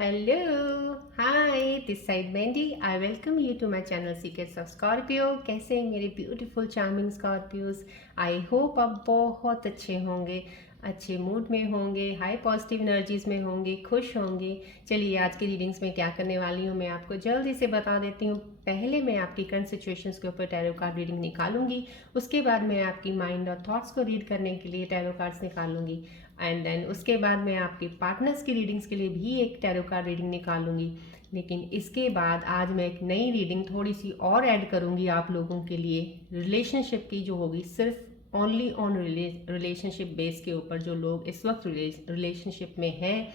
Hello hi this side Mandy I welcome you to my channel secrets of Scorpio. कैसे हैं मेरे beautiful charming Scorpios. I hope आप बहुत अच्छे होंगे, अच्छे मूड में होंगे, हाई पॉजिटिव एनर्जीज में होंगे, खुश होंगे। चलिए आज की रीडिंग्स में क्या करने वाली हूँ मैं आपको जल्दी से बता देती हूँ। पहले मैं आपकी करंट सिचुएशंस के ऊपर टैरो कार्ड रीडिंग निकालूंगी, उसके बाद मैं आपकी माइंड और थॉट्स को रीड करने के लिए टैरो कार्ड्स निकालूंगी एंड देन उसके बाद मैं आपके पार्टनर्स की रीडिंग्स के लिए भी एक टैरो कार्ड रीडिंग निकालूंगी। लेकिन इसके बाद आज मैं एक नई रीडिंग थोड़ी सी और ऐड करूंगी आप लोगों के लिए, रिलेशनशिप की, जो होगी सिर्फ ओनली ऑन रिलेशनशिप बेस के ऊपर। जो लोग इस वक्त रिलेशनशिप में हैं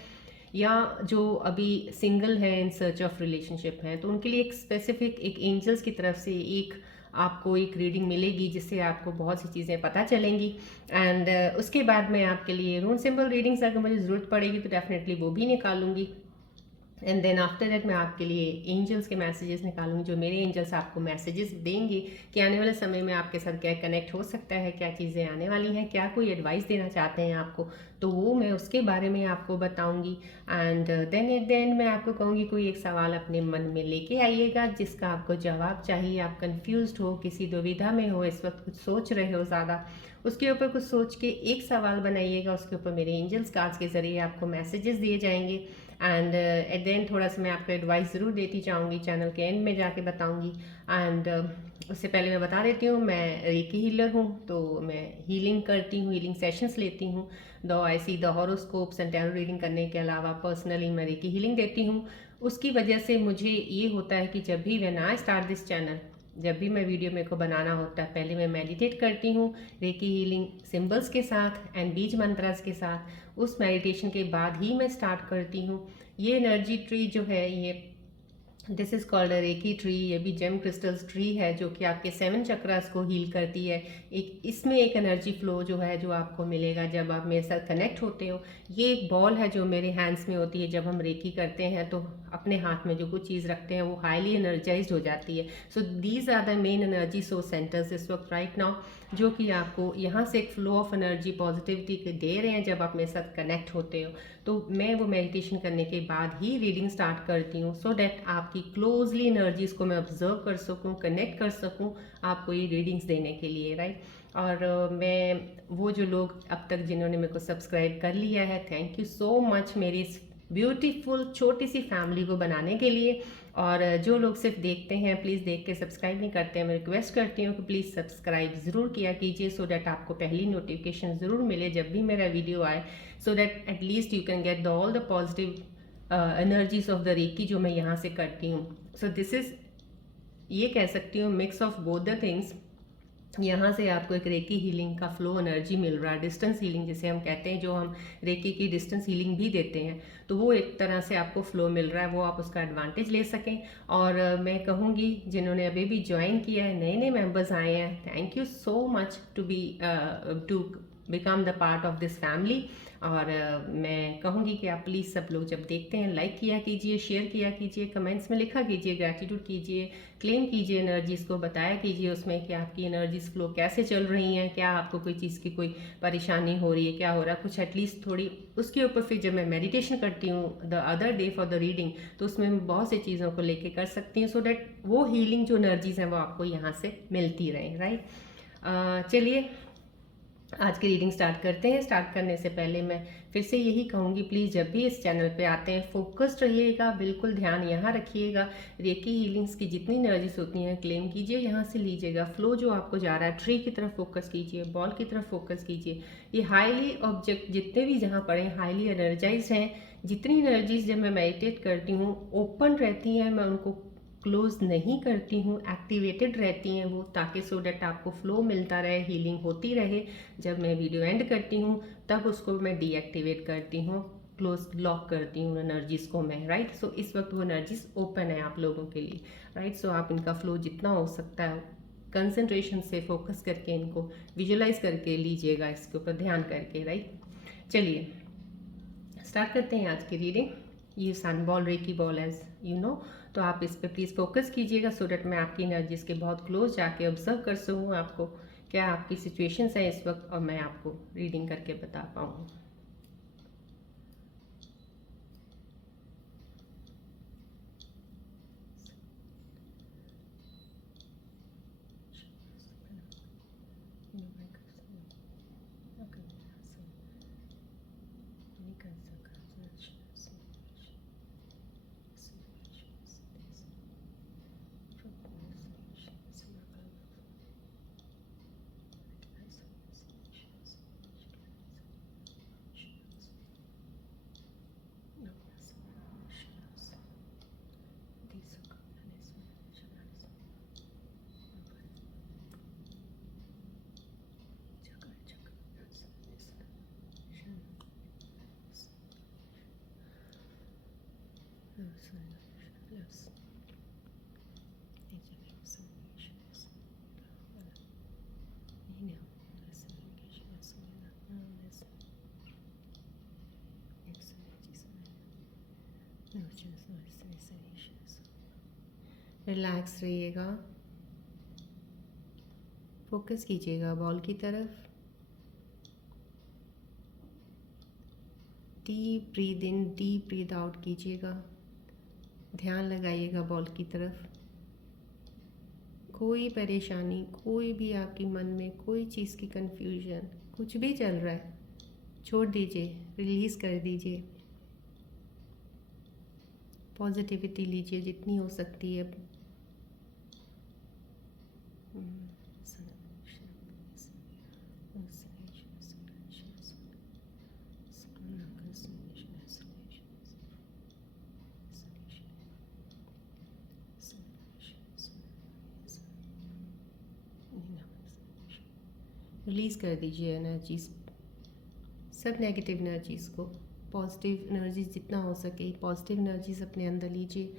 या जो अभी सिंगल है इन सर्च ऑफ रिलेशनशिप हैं, तो उनके लिए एक स्पेसिफिक एक एंजल्स की तरफ से एक आपको एक रीडिंग मिलेगी जिससे आपको बहुत सी चीज़ें पता चलेंगी। एंड उसके बाद मैं आपके लिए रून सिंबल रीडिंग्स अगर मुझे ज़रूरत पड़ेगी तो डेफिनेटली वो भी निकालूंगी। एंड देन आफ्टर दैट मैं आपके लिए एंजल्स के मैसेजेस निकालूंगी, जो मेरे एंजल्स आपको मैसेजेस देंगे कि आने वाले समय में आपके साथ क्या कनेक्ट हो सकता है, क्या चीज़ें आने वाली हैं, क्या कोई एडवाइस देना चाहते हैं आपको, तो वो मैं उसके बारे में आपको बताऊंगी। And then at the end मैं आपको कहूँगी कोई एक सवाल अपने मन में लेके आइएगा जिसका आपको जवाब चाहिए। आप कंफ्यूज हो, किसी दुविधा में हो, इस वक्त कुछ सोच रहे हो ज़्यादा, उसके ऊपर कुछ सोच के एक सवाल बनाइएगा, उसके ऊपर मेरे एंजल्स कार्ड्स के ज़रिए आपको मैसेजेस दिए जाएंगे। एंड एट द एंड थोड़ा सा मैं आपको एडवाइस ज़रूर देती जाऊँगी, चैनल के एंड में जाके बताऊँगी। एंड उससे पहले मैं बता देती हूँ मैं रेकी हीलर हूँ, तो मैं हीलिंग करती हूँ, हीलिंग सेशंस लेती हूँ। Though I see the horoscopes and tarot reading करने के अलावा पर्सनली मैं रेकी हीलिंग देती हूँ। उसकी वजह से मुझे ये होता है कि जब भी when I start this channel, जब भी मैं वीडियो मेरे को बनाना होता है, पहले मैं मेडिटेट करती हूँ रेकी हीलिंग सिंबल्स के साथ एंड बीज मंत्रास के साथ। उस मेडिटेशन के बाद ही मैं स्टार्ट करती हूँ। ये एनर्जी ट्री जो है, ये this is called a reiki tree. ये भी जेम क्रिस्टल्स ट्री है जो कि आपके 7 चक्रास को हील करती है। एक इसमें एक एनर्जी फ्लो जो है जो आपको मिलेगा जब आप मेरे साथ कनेक्ट होते हो। ये एक बॉल है जो मेरे हैंड्स में होती है। जब हम रेकी करते हैं तो अपने हाथ में जो कुछ चीज़ रखते हैं वो हाईली एनर्जाइज्ड हो जाती है। So these are the main energy source centres इस वक्त राइट नाउ, जो कि आपको यहाँ से एक फ्लो ऑफ एनर्जी पॉजिटिविटी के दे रहे हैं जब आप मेरे साथ कनेक्ट होते हो। तो मैं वो मेडिटेशन करने के बाद ही रीडिंग स्टार्ट करती हूँ सो डैट आपकी क्लोजली एनर्जीज को मैं ऑब्जर्व कर सकूँ, कनेक्ट कर सकूँ आपको ये रीडिंग्स देने के लिए, राइट। और मैं वो जो लोग अब तक जिन्होंने मेरे को सब्सक्राइब कर लिया है, थैंक यू सो मच मेरी इस ब्यूटीफुल छोटी सी फैमिली को बनाने के लिए। और जो लोग सिर्फ देखते हैं, प्लीज़ देख के सब्सक्राइब नहीं करते हैं, मैं रिक्वेस्ट करती हूँ कि प्लीज़ सब्सक्राइब ज़रूर किया कीजिए सो डैट आपको पहली नोटिफिकेशन ज़रूर मिले जब भी मेरा वीडियो आए, so that at least you can get all the positive energies of the reiki जो मैं यहाँ से करती हूँ। सो दिस इज़, ये कह सकती हूँ, mix of both the things. यहाँ से आपको एक रेकी हीलिंग का फ्लो एनर्जी मिल रहा है, डिस्टेंस हीलिंग जिसे हम कहते हैं, जो हम रेकी की डिस्टेंस हीलिंग भी देते हैं, तो वो एक तरह से आपको फ्लो मिल रहा है, वो आप उसका एडवांटेज ले सकें। और मैं कहूँगी जिन्होंने अभी भी ज्वाइन किया है, नए नए मेंबर्स आए हैं, thank you so much to become the part of this family. और मैं कहूँगी कि आप प्लीज़ सब लोग जब देखते हैं लाइक किया कीजिए, शेयर किया कीजिए, कमेंट्स में लिखा कीजिए, ग्रैटिट्यूड कीजिए, क्लेम कीजिए एनर्जीज़ को, बताया कीजिए उसमें कि आपकी एनर्जीज फ्लो कैसे चल रही हैं, क्या आपको कोई चीज़ की कोई परेशानी हो रही है, क्या हो रहा है कुछ एटलीस्ट थोड़ी। उसके ऊपर फिर जब मैं मेडिटेशन करती हूँ the other day for the reading, तो उसमें मैं बहुत सी चीज़ों को लेके कर सकती हूँ सो डैट वो हीलिंग जो एनर्जीज़ हैं वो आपको यहाँ से मिलती रहें, राइट। चलिए आज की रीडिंग स्टार्ट करते हैं। स्टार्ट करने से पहले मैं फिर से यही कहूँगी, प्लीज़ जब भी इस चैनल पे आते हैं फोकस्ड रहिएगा, बिल्कुल ध्यान यहाँ रखिएगा। रेकी हीलिंग्स की जितनी एनर्जीज होती हैं क्लेम कीजिए, यहाँ से लीजिएगा। फ्लो जो आपको जा रहा है, ट्री की तरफ फोकस कीजिए, बॉल की तरफ फोकस कीजिए। ये हाईली ऑब्जेक्ट जितने भी जहाँ पड़े हाईली एनर्जाइज हैं। जितनी एनर्जीज जब मैं मेडिटेट करती हूँ ओपन रहती हैं, मैं उनको क्लोज नहीं करती हूँ, एक्टिवेटेड रहती हैं वो, ताकि सो डैट आपको फ्लो मिलता रहे, हीलिंग होती रहे। जब मैं वीडियो एंड करती हूँ तब उसको मैं डीएक्टिवेट करती हूँ, क्लोज लॉक करती हूँ एनर्जीज को मैं, राइट। सो इस वक्त वो एनर्जीज ओपन है आप लोगों के लिए, राइट। सो आप इनका फ्लो जितना हो सकता है कंसंट्रेशन से फोकस करके इनको विजुलाइज करके लीजिएगा, इसके ऊपर ध्यान करके, राइट। चलिए स्टार्ट करते हैं आज की रीडिंग। ये sun ball reiki ball as you know, तो आप इस पर प्लीज़ फोकस कीजिएगा सो डैट मैं आपकी एनर्जीज के बहुत क्लोज जाके ऑब्जर्व कर सकूँ आपको क्या आपकी सिचुएशंस है इस वक्त, और मैं आपको रीडिंग करके बता पाऊँ। रिलैक्स रहिएगा, फोकस कीजिएगा बॉल की तरफ। Deep breathe in, deep breathe out कीजिएगा, ध्यान लगाइएगा बॉल की तरफ। कोई परेशानी, कोई भी आपके मन में कोई चीज़ की कन्फ्यूजन, कुछ भी चल रहा है, छोड़ दीजिए, रिलीज़ कर दीजिए। पॉजिटिविटी लीजिए जितनी हो सकती है। रिलीज़ कर दीजिए एनर्जीज, सब नेगेटिव एनर्जीज़ को। पॉजिटिव एनर्जीज जितना हो सके पॉजिटिव एनर्जीज अपने अंदर लीजिए।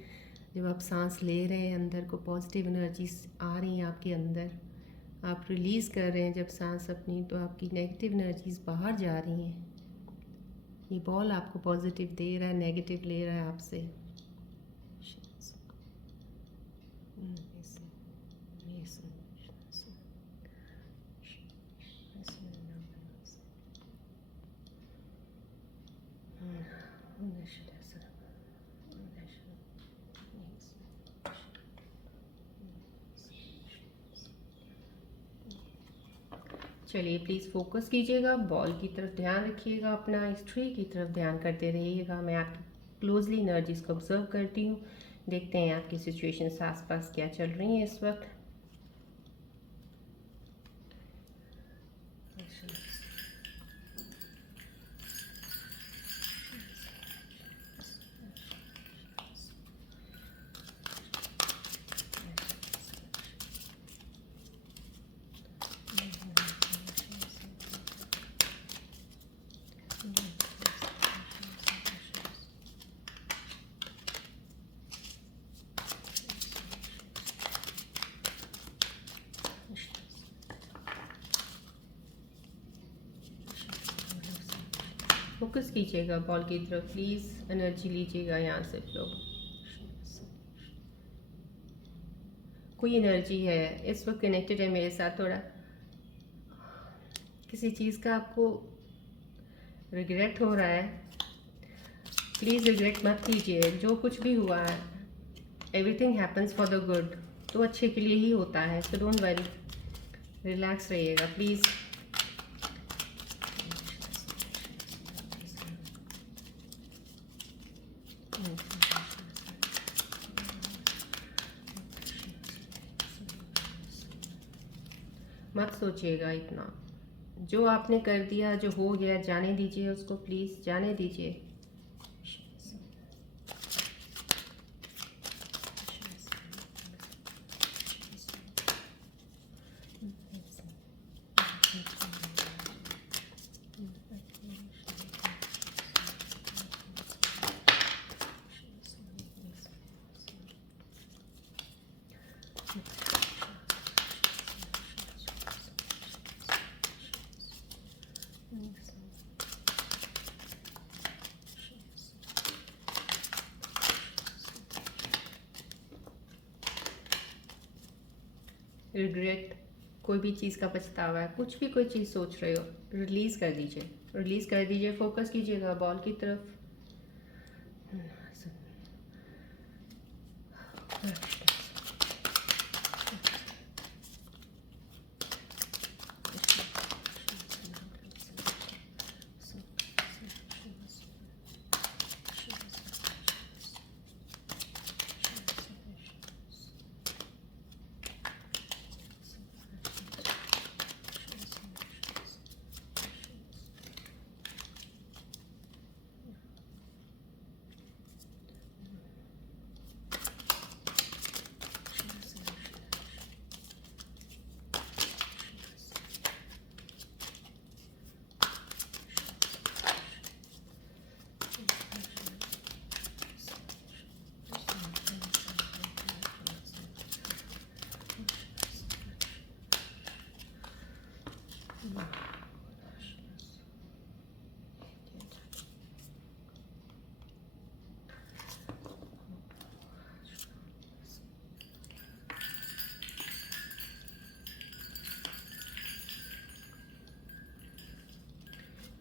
जब आप सांस ले रहे हैं अंदर को पॉजिटिव एनर्जीज आ रही हैं आपके अंदर, आप रिलीज़ कर रहे हैं जब सांस अपनी, तो आपकी नेगेटिव एनर्जीज बाहर जा रही हैं। ये बॉल आपको पॉजिटिव दे रहा है, नेगेटिव ले रहा है आपसे। चलिए प्लीज़ फोकस कीजिएगा, बॉल की तरफ ध्यान रखिएगा, अपना इस ट्री की तरफ ध्यान करते रहिएगा। मैं आपकी क्लोजली एनर्जीज को ऑब्जर्व करती हूँ, देखते हैं आपकी सिचुएशंस आसपास क्या चल रही हैं इस वक्त। फोकस कीजिएगा बॉल की तरफ, प्लीज़ एनर्जी लीजिएगा यहाँ से फ्लो। कोई एनर्जी है इस वक्त कनेक्टेड है मेरे साथ, थोड़ा किसी चीज़ का आपको रिग्रेट हो रहा है, प्लीज़ रिग्रेट मत कीजिए। जो कुछ भी हुआ है, everything happens for the good, तो अच्छे के लिए ही होता है, सो डोंट वरी, रिलैक्स रहिएगा प्लीज़। मत सोचिएगा इतना, जो आपने कर दिया, जो हो गया, जाने दीजिए उसको, प्लीज़ जाने दीजिए। रिग्रेट, कोई भी चीज़ का पछतावा है, कुछ भी कोई चीज़ सोच रहे हो, रिलीज़ कर दीजिए, रिलीज़ कर दीजिए। फोकस कीजिएगा बॉल की तरफ।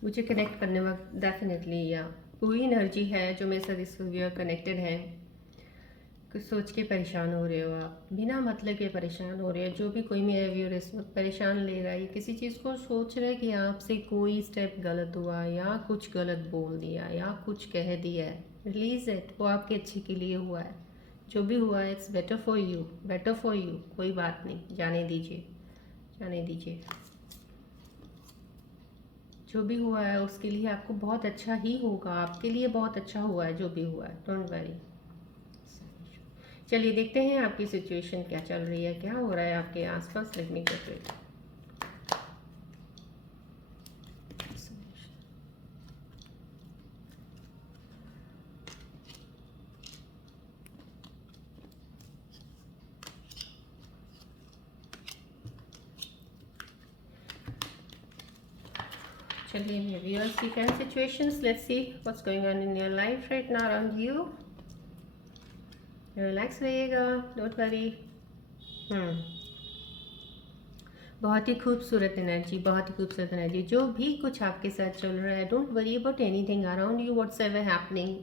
मुझे कनेक्ट करने वक्त डेफिनेटली या कोई एनर्जी है जो मेरे साथ इस वक्त कनेक्टेड है। कुछ सोच के परेशान हो रहे हो आप, बिना मतलब के परेशान हो रहे हो। जो भी कोई मेरा व्यूअर इस वक्त परेशान ले रहा है, किसी चीज़ को सोच रहा है कि आपसे कोई स्टेप गलत हुआ या कुछ गलत बोल दिया या कुछ कह दिया है, रिलीज इट। वो आपके अच्छे के लिए हुआ है। जो भी हुआ है it's better for you, better for you. कोई बात नहीं, जाने दीजिए, जाने दीजिए। जो भी हुआ है उसके लिए आपको बहुत अच्छा ही होगा, आपके लिए बहुत अच्छा हुआ है जो भी हुआ है, डोंट वरी। चलिए देखते हैं आपकी सिचुएशन क्या चल रही है, क्या हो रहा है आपके आसपास। Late me get it. चलिए मेरे व्यूअर्स की current situations, let's see what's going on in your life right now around you। Relax रहिएगा, डोंट वरी। बहुत ही खूबसूरत एनर्जी, बहुत ही खूबसूरत एनर्जी। जो भी कुछ आपके साथ चल रहा है, don't worry about anything around you, what's ever happening,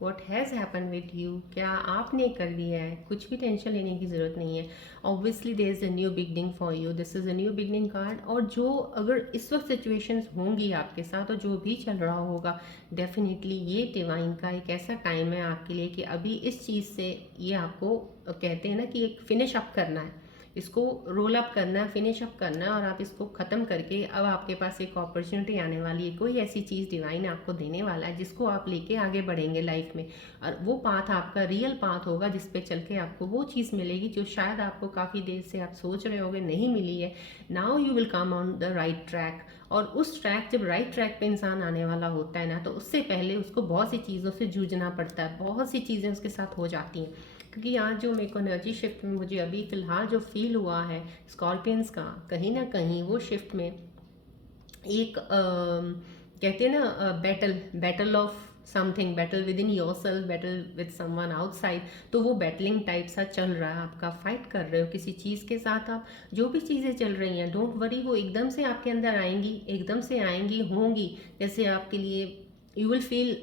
what has happen with you, क्या आपने कर लिया है, कुछ भी टेंशन लेने की ज़रूरत नहीं है। Obviously there is a new beginning for you, this is a new beginning card. और जो अगर इस वक्त सिचुएशंस होंगी आपके साथ और जो भी चल रहा होगा, डेफिनेटली ये डिवाइन का एक ऐसा टाइम है आपके लिए कि अभी इस चीज़ से ये आपको कहते हैं ना कि एक फिनिश अप करना है, इसको रोल अप करना है, फिनिश अप करना है। और आप इसको ख़त्म करके अब आपके पास एक अपॉर्चुनिटी आने वाली है, कोई ऐसी चीज़ डिवाइन आपको देने वाला है जिसको आप लेके आगे बढ़ेंगे लाइफ में। और वो पाथ आपका रियल पाथ होगा जिस पे चल के आपको वो चीज़ मिलेगी जो शायद आपको काफ़ी देर से आप सोच रहे होगे नहीं मिली है। Now you will come on the right track. और उस ट्रैक, जब राइट ट्रैक पे इंसान आने वाला होता है ना, तो उससे पहले उसको बहुत सी चीज़ों से जूझना पड़ता है, बहुत सी चीज़ें उसके साथ हो जाती हैं। क्योंकि आज जो मेरे को एनर्जी शिफ्ट में मुझे अभी फ़िलहाल जो फील हुआ है स्कॉर्पियंस का, कहीं ना कहीं वो शिफ्ट में एक कहते हैं ना battle, battle of something, battle with in your self, battle with someone outside. तो वो बैटलिंग टाइप सा चल रहा है आपका, फाइट कर रहे हो किसी चीज़ के साथ आप। जो भी चीज़ें चल रही हैं, डोंट वरी, वो एकदम से आपके अंदर आएंगी, एकदम से आएंगी, होंगी। जैसे आपके लिए you will feel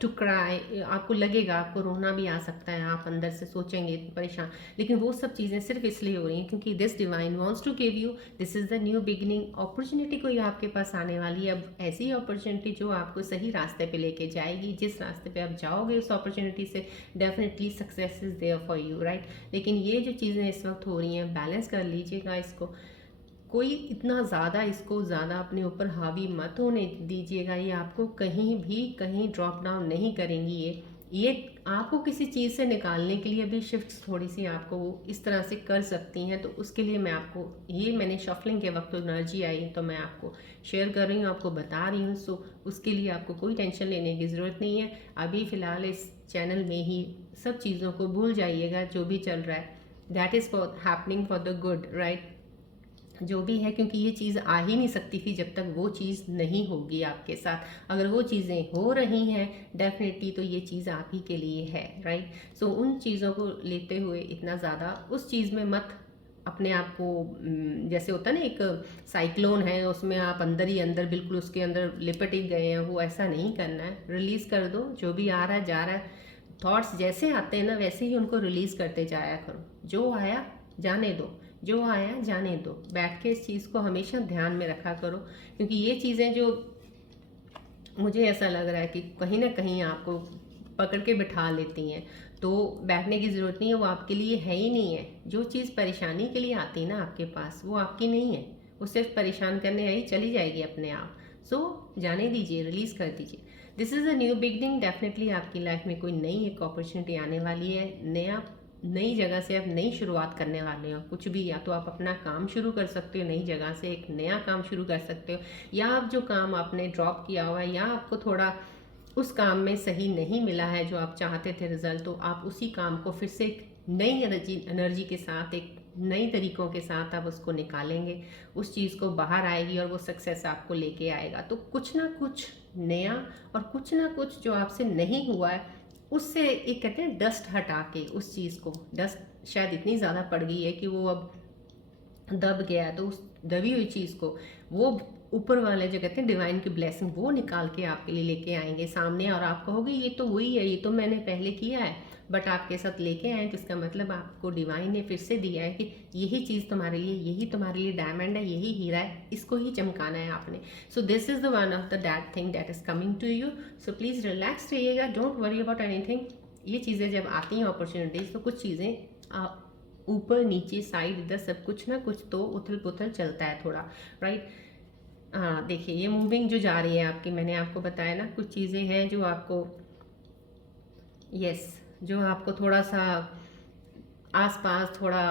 to cry, आपको लगेगा, आपको रोना भी आ सकता है, आप अंदर से सोचेंगे परेशान। लेकिन वो सब चीज़ें सिर्फ इसलिए हो रही हैं क्योंकि this divine wants to give you, this is the new beginning. Opportunity कोई आपके पास आने वाली है, अब ऐसी अपॉर्चुनिटी जो आपको सही रास्ते पे लेके जाएगी। जिस रास्ते पे आप जाओगे उस अपॉर्चुनिटी से definitely success is there for you, right. लेकिन ये जो चीज़ें इस वक्त हो रही हैं, बैलेंस कर लीजिएगा इसको। कोई इतना ज़्यादा इसको ज़्यादा अपने ऊपर हावी मत होने दीजिएगा। ये आपको कहीं भी कहीं ड्रॉप डाउन नहीं करेंगी। ये आपको किसी चीज़ से निकालने के लिए भी शिफ्ट्स थोड़ी सी आपको वो इस तरह से कर सकती हैं। तो उसके लिए मैं आपको, ये मैंने शफलिंग के वक्त एनर्जी आई तो मैं आपको शेयर कर रही हूँ, आपको बता रही हूँ। सो उसके लिए आपको कोई टेंशन लेने की ज़रूरत नहीं है। अभी फ़िलहाल इस चैनल में ही सब चीज़ों को भूल जाइएगा, जो भी चल रहा है that is for happening for the good, right. जो भी है, क्योंकि ये चीज़ आ ही नहीं सकती थी जब तक वो चीज़ नहीं होगी आपके साथ। अगर वो चीज़ें हो रही हैं डेफिनेटली तो ये चीज़ आप ही के लिए है, राइट। सो उन चीज़ों को लेते हुए इतना ज़्यादा उस चीज़ में मत अपने आप को, जैसे होता है ना एक साइक्लोन है उसमें आप अंदर ही अंदर बिल्कुल उसके अंदर लिपट ही गए हैं, वो ऐसा नहीं करना है। रिलीज़ कर दो, जो भी आ रहा है जा रहा है। थॉट्स जैसे आते हैं ना वैसे ही उनको रिलीज़ करते जाया करो। जो आया जाने दो, जो आया जाने दो। बैठ के इस चीज़ को हमेशा ध्यान में रखा करो, क्योंकि ये चीज़ें जो मुझे ऐसा लग रहा है कि कहीं ना कहीं आपको पकड़ के बिठा लेती हैं, तो बैठने की ज़रूरत नहीं है, वो आपके लिए है ही नहीं है। जो चीज़ परेशानी के लिए आती है ना आपके पास, वो आपकी नहीं है, वो सिर्फ परेशान करने आई, चली जाएगी अपने आप। सो जाने दीजिए, रिलीज़ कर दीजिए। This is a new beginning, definitely आपकी लाइफ में कोई नई एक अपॉर्चुनिटी आने वाली है। नया, नई जगह से आप नई शुरुआत करने वाले हो कुछ भी। या तो आप अपना काम शुरू कर सकते हो नई जगह से, एक नया काम शुरू कर सकते हो, या आप जो काम आपने ड्रॉप किया हुआ है या आपको थोड़ा उस काम में सही नहीं मिला है जो आप चाहते थे रिजल्ट, तो आप उसी काम को फिर से एक नई एनर्जी के साथ, एक नई तरीकों के साथ आप उसको निकालेंगे। उस चीज़ को बाहर आएगी और वो सक्सेस आपको लेके आएगा। तो कुछ ना कुछ नया और कुछ ना कुछ जो आपसे नहीं हुआ है उससे एक कहते हैं डस्ट हटा के, उस चीज़ को, डस्ट शायद इतनी ज़्यादा पड़ गई है कि वो अब दब गया, तो उस दबी हुई चीज़ को वो ऊपर वाले जो कहते हैं डिवाइन की ब्लेसिंग वो निकाल के आपके लिए लेके आएंगे सामने, और आप कहोगे ये तो वही है, ये तो मैंने पहले किया है, बट आपके साथ लेके आए, तो इसका मतलब आपको डिवाइन ने फिर से दिया है कि यही चीज़ तुम्हारे लिए, यही तुम्हारे लिए डायमंड है, यही हीरा है, इसको ही चमकाना है आपने। So this is the one of the that thing that is coming to you. So please relax रहिएगा, डोंट वरी अबाउट एनीथिंग। ये चीज़ें जब आती हैं अपॉर्चुनिटीज़, तो कुछ चीज़ें ऊपर नीचे साइड इधर सब कुछ ना कुछ तो उथल पुथल चलता है थोड़ा, राइट। हाँ देखिए, ये मूविंग जो जा रही है आपकी, मैंने आपको बताया ना कुछ चीज़ें हैं जो आपको, यस, जो आपको थोड़ा सा आसपास थोड़ा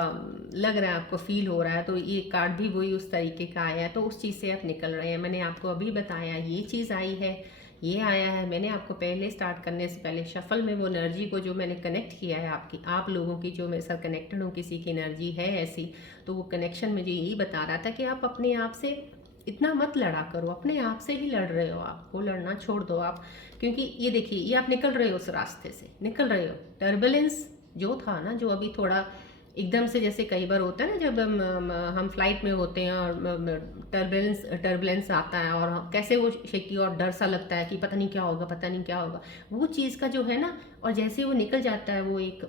लग रहा है, आपको फील हो रहा है, तो ये कार्ड भी वही उस तरीके का आया है, तो उस चीज़ से आप निकल रहे हैं। मैंने आपको अभी बताया ये चीज़ आई है, ये आया है। मैंने आपको पहले स्टार्ट करने से पहले शफल में वो एनर्जी को जो मैंने कनेक्ट किया है आपकी, आप लोगों की जो मेरे साथ कनेक्टेड हो, किसी की एनर्जी है ऐसी, तो वो कनेक्शन मुझे यही बता रहा था कि आप अपने आप से इतना मत लड़ा करो, अपने आप से ही लड़ रहे हो, आपको लड़ना छोड़ दो आप। क्योंकि ये देखिए, ये आप निकल रहे हो, उस रास्ते से निकल रहे हो। टर्बुलेंस जो था ना, जो अभी थोड़ा एकदम से, जैसे कई बार होता है ना जब हम फ्लाइट में होते हैं और टर्बुलेंस आता है और कैसे वो शेकी और डर सा लगता है कि पता नहीं क्या होगा, पता नहीं क्या होगा, वो चीज़ का जो है ना, और जैसे वो निकल जाता है, वो एक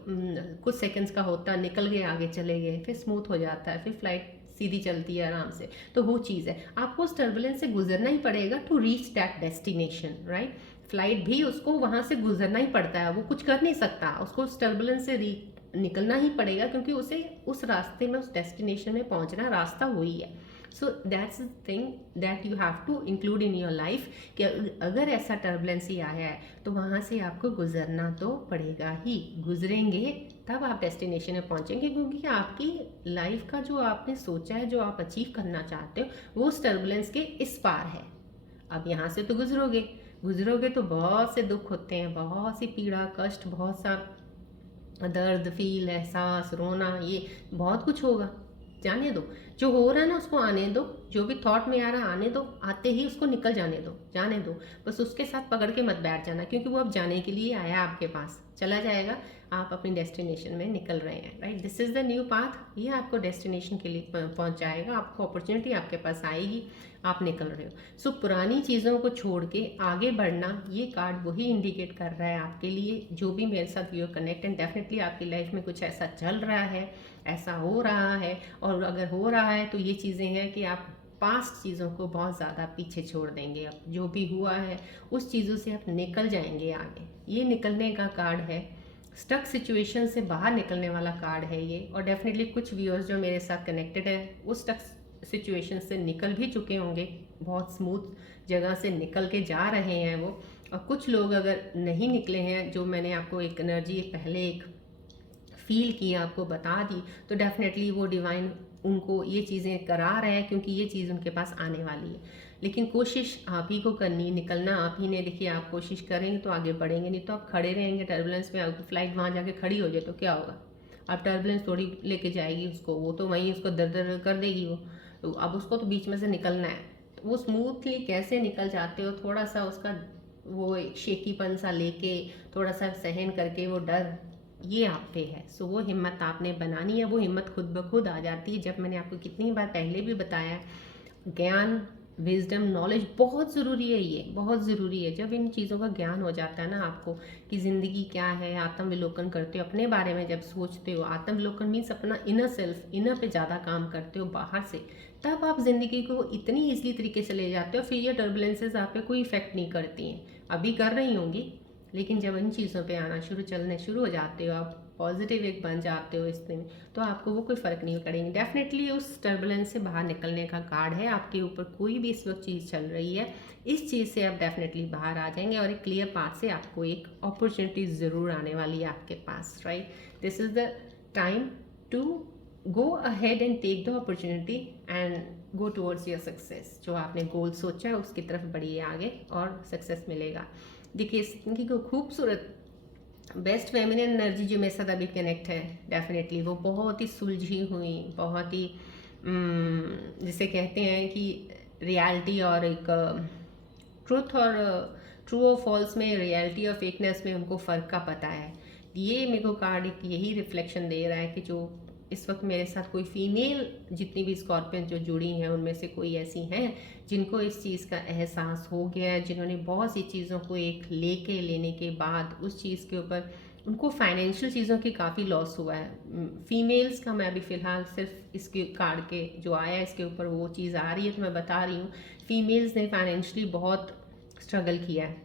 कुछ सेकंड्स का होता है, निकल गए, आगे चले गए, फिर स्मूथ हो जाता है, फिर फ्लाइट सीधी चलती है आराम से। तो वो चीज़ है, आपको उस टर्बुलेंस से गुजरना ही पड़ेगा to reach that destination, right. Flight भी उसको वहाँ से गुजरना ही पड़ता है, वो कुछ कर नहीं सकता, उसको उस टर्बुलेंस से निकलना ही पड़ेगा, क्योंकि उसे उस रास्ते में, उस डेस्टिनेशन में पहुँचना, रास्ता वही है। So that's the thing that you have to include in your life, कि अगर ऐसा टर्बुलेंस ही आया है तो वहाँ से आपको गुजरना तो पड़ेगा ही, गुजरेंगे तब आप डेस्टिनेशन में पहुँचेंगे, क्योंकि आपकी लाइफ का जो आपने सोचा है, जो आप अचीव करना चाहते हो, वो उस टर्बुलेंस के इस पार है। अब यहाँ से तो गुजरोगे, गुजरोगे तो बहुत से दुख होते हैं, बहुत सी पीड़ा कष्ट, बहुत सा दर्द फील, एहसास, रोना, ये बहुत कुछ होगा। जाने दो, जो हो रहा है ना उसको आने दो, जो भी थॉट में आ रहा है आने दो, आते ही उसको निकल जाने दो, जाने दो। बस उसके साथ पकड़ के मत बैठ जाना, क्योंकि वो अब जाने के लिए आया आपके पास, चला जाएगा, आप अपनी डेस्टिनेशन में निकल रहे हैं, right. This is the new path, ये आपको डेस्टिनेशन के लिए पहुंचाएगा, आपको अपॉर्चुनिटी आपके पास आएगी, आप निकल रहे हो। सो पुरानी चीज़ों को छोड़ के आगे बढ़ना, ये कार्ड वही इंडिकेट कर रहा है आपके लिए, जो भी मेरे साथ यूर कनेक्ट, एंड डेफिनेटली आपकी लाइफ में कुछ ऐसा चल रहा है, ऐसा हो रहा है, और अगर हो रहा है तो ये चीज़ें हैं कि आप पास्ट चीज़ों को बहुत ज़्यादा पीछे छोड़ देंगे। अब जो भी हुआ है उस चीज़ों से आप निकल जाएंगे आगे, ये निकलने का कार्ड है, स्टक सिचुएशन से बाहर निकलने वाला कार्ड है ये। और डेफिनेटली कुछ व्यूअर्स जो मेरे साथ कनेक्टेड है, उस स्टक सिचुएशन से निकल भी चुके होंगे, बहुत स्मूथ जगह से निकल के जा रहे हैं वो। और कुछ लोग अगर नहीं निकले हैं, जो मैंने आपको एक एनर्जी पहले एक फील की, आपको बता दी, तो डेफिनेटली वो डिवाइन उनको ये चीज़ें करा रहे हैं, क्योंकि ये चीज़ उनके पास आने वाली है। लेकिन कोशिश आप ही को करनी, निकलना आप ही ने। देखिए, आप कोशिश करेंगे तो आगे बढ़ेंगे, नहीं तो आप खड़े रहेंगे टर्बुलेंस में। अगर फ्लाइट वहाँ जाके खड़ी हो जाए तो क्या होगा? अब टर्बुलेंस थोड़ी लेके जाएगी उसको, वो तो वहीं उसको दर दर कर देगी वो। तो अब उसको तो बीच में से निकलना है, तो वो स्मूथली कैसे निकल जाते हो, थोड़ा सा उसका वो शेकीपन सा लेके, थोड़ा सा सहन करके, वो डर ये आप पे है। सो वो हिम्मत आपने बनानी है, वो हिम्मत खुद ब खुद आ जाती है। जब मैंने आपको कितनी बार पहले भी बताया, ज्ञान, विजडम, नॉलेज बहुत ज़रूरी है, ये बहुत ज़रूरी है। जब इन चीज़ों का ज्ञान हो जाता है ना आपको, कि ज़िंदगी क्या है, आत्मविलोकन करते हो अपने बारे में, जब सोचते हो, आत्मविलोकन मीन्स अपना इनर सेल्फ, इनर पे ज़्यादा काम करते हो बाहर से, तब आप ज़िंदगी को इतनी ईजिली तरीके से ले जाते हो, फिर ये टर्बुलेंसेज आप पे कोई इफेक्ट नहीं करती हैं। अभी कर रही होंगी, लेकिन जब इन चीज़ों पे आना चलने शुरू हो जाते हो, आप पॉजिटिव एक बन जाते हो इसमें, तो आपको वो कोई फ़र्क नहीं करेंगे। डेफिनेटली उस टर्बुलेंस से बाहर निकलने का कार्ड है। आपके ऊपर कोई भी इस वक्त चीज़ चल रही है, इस चीज़ से आप डेफिनेटली बाहर आ जाएंगे, और एक क्लियर पाथ से आपको एक अपॉर्चुनिटी ज़रूर आने वाली है आपके पास, right. This is the time to go ahead and take the opportunity and go towards your success. जो आपने गोल सोचा है उसकी तरफ बढ़िए आगे, और सक्सेस मिलेगा। देखिए, इनकी को खूबसूरत बेस्ट फेमिनिन एनर्जी जो मेरे साथ अभी कनेक्ट है, डेफिनेटली वो बहुत ही सुलझी हुई, बहुत ही जिसे कहते हैं कि रियलिटी और एक ट्रूथ, और ट्रू और फॉल्स में, रियलिटी और फेकनेस में उनको फ़र्क का पता है। ये मेरे को कार्ड एक यही रिफ्लेक्शन दे रहा है कि जो इस वक्त मेरे साथ कोई फीमेल, जितनी भी स्कॉर्पियन जो जुड़ी हैं उनमें से कोई ऐसी हैं जिनको इस चीज़ का एहसास हो गया है, जिन्होंने बहुत सी चीज़ों को एक लेने के बाद उस चीज़ के ऊपर उनको फाइनेंशियल चीज़ों की काफ़ी लॉस हुआ है। फीमेल्स का मैं अभी फ़िलहाल सिर्फ इसके कार्ड के जो आया है इसके ऊपर वो चीज़ आ रही है तो मैं बता रही हूँ। फीमेल्स ने फाइनेंशियली बहुत स्ट्रगल किया है,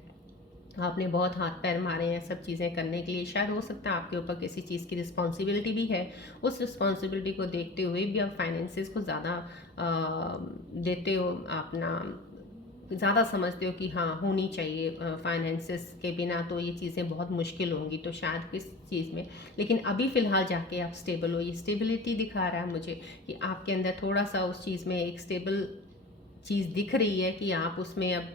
आपने बहुत हाथ पैर मारे हैं सब चीज़ें करने के लिए। शायद हो सकता है आपके ऊपर किसी चीज़ की रिस्पॉन्सिबिलिटी भी है, उस रिस्पॉन्सिबिलिटी को देखते हुए भी आप फाइनेंसिस को ज़्यादा देते हो, अपना ज़्यादा समझते हो कि हाँ होनी चाहिए, फाइनेंसिस के बिना तो ये चीज़ें बहुत मुश्किल होंगी, तो शायद किस चीज़ में। लेकिन अभी फ़िलहाल जाके आप स्टेबल हो, ये स्टेबिलिटी दिखा रहा है मुझे कि आपके अंदर थोड़ा सा उस चीज़ में एक स्टेबल चीज़ दिख रही है कि आप उसमें अब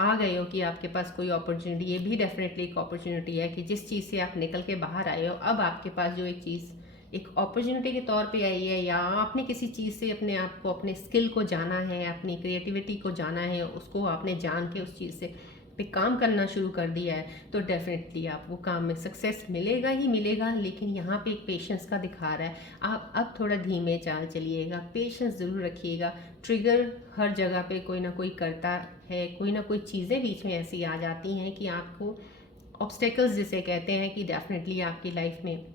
आ गए हो, कि आपके पास कोई अपॉर्चुनिटी, ये भी डेफिनेटली एक अपॉर्चुनिटी है कि जिस चीज़ से आप निकल के बाहर आए हो, अब आपके पास जो एक चीज़ एक अपॉर्चुनिटी के तौर पे आई है, या आपने किसी चीज़ से अपने आप को, अपने स्किल को जाना है, अपनी क्रिएटिविटी को जाना है, उसको आपने जान के उस चीज़ से पे काम करना शुरू कर दिया है, तो डेफिनेटली आप वो काम में सक्सेस मिलेगा ही मिलेगा। लेकिन यहाँ पे एक पेशेंस का दिखा रहा है, आप अब थोड़ा धीमे चाल चलिएगा, पेशेंस ज़रूर रखिएगा। ट्रिगर हर जगह पे कोई ना कोई करता है, कोई ना कोई चीज़ें बीच में ऐसी आ जाती हैं कि आपको ऑब्स्टेकल्स जिसे कहते हैं कि डेफिनेटली आपकी लाइफ में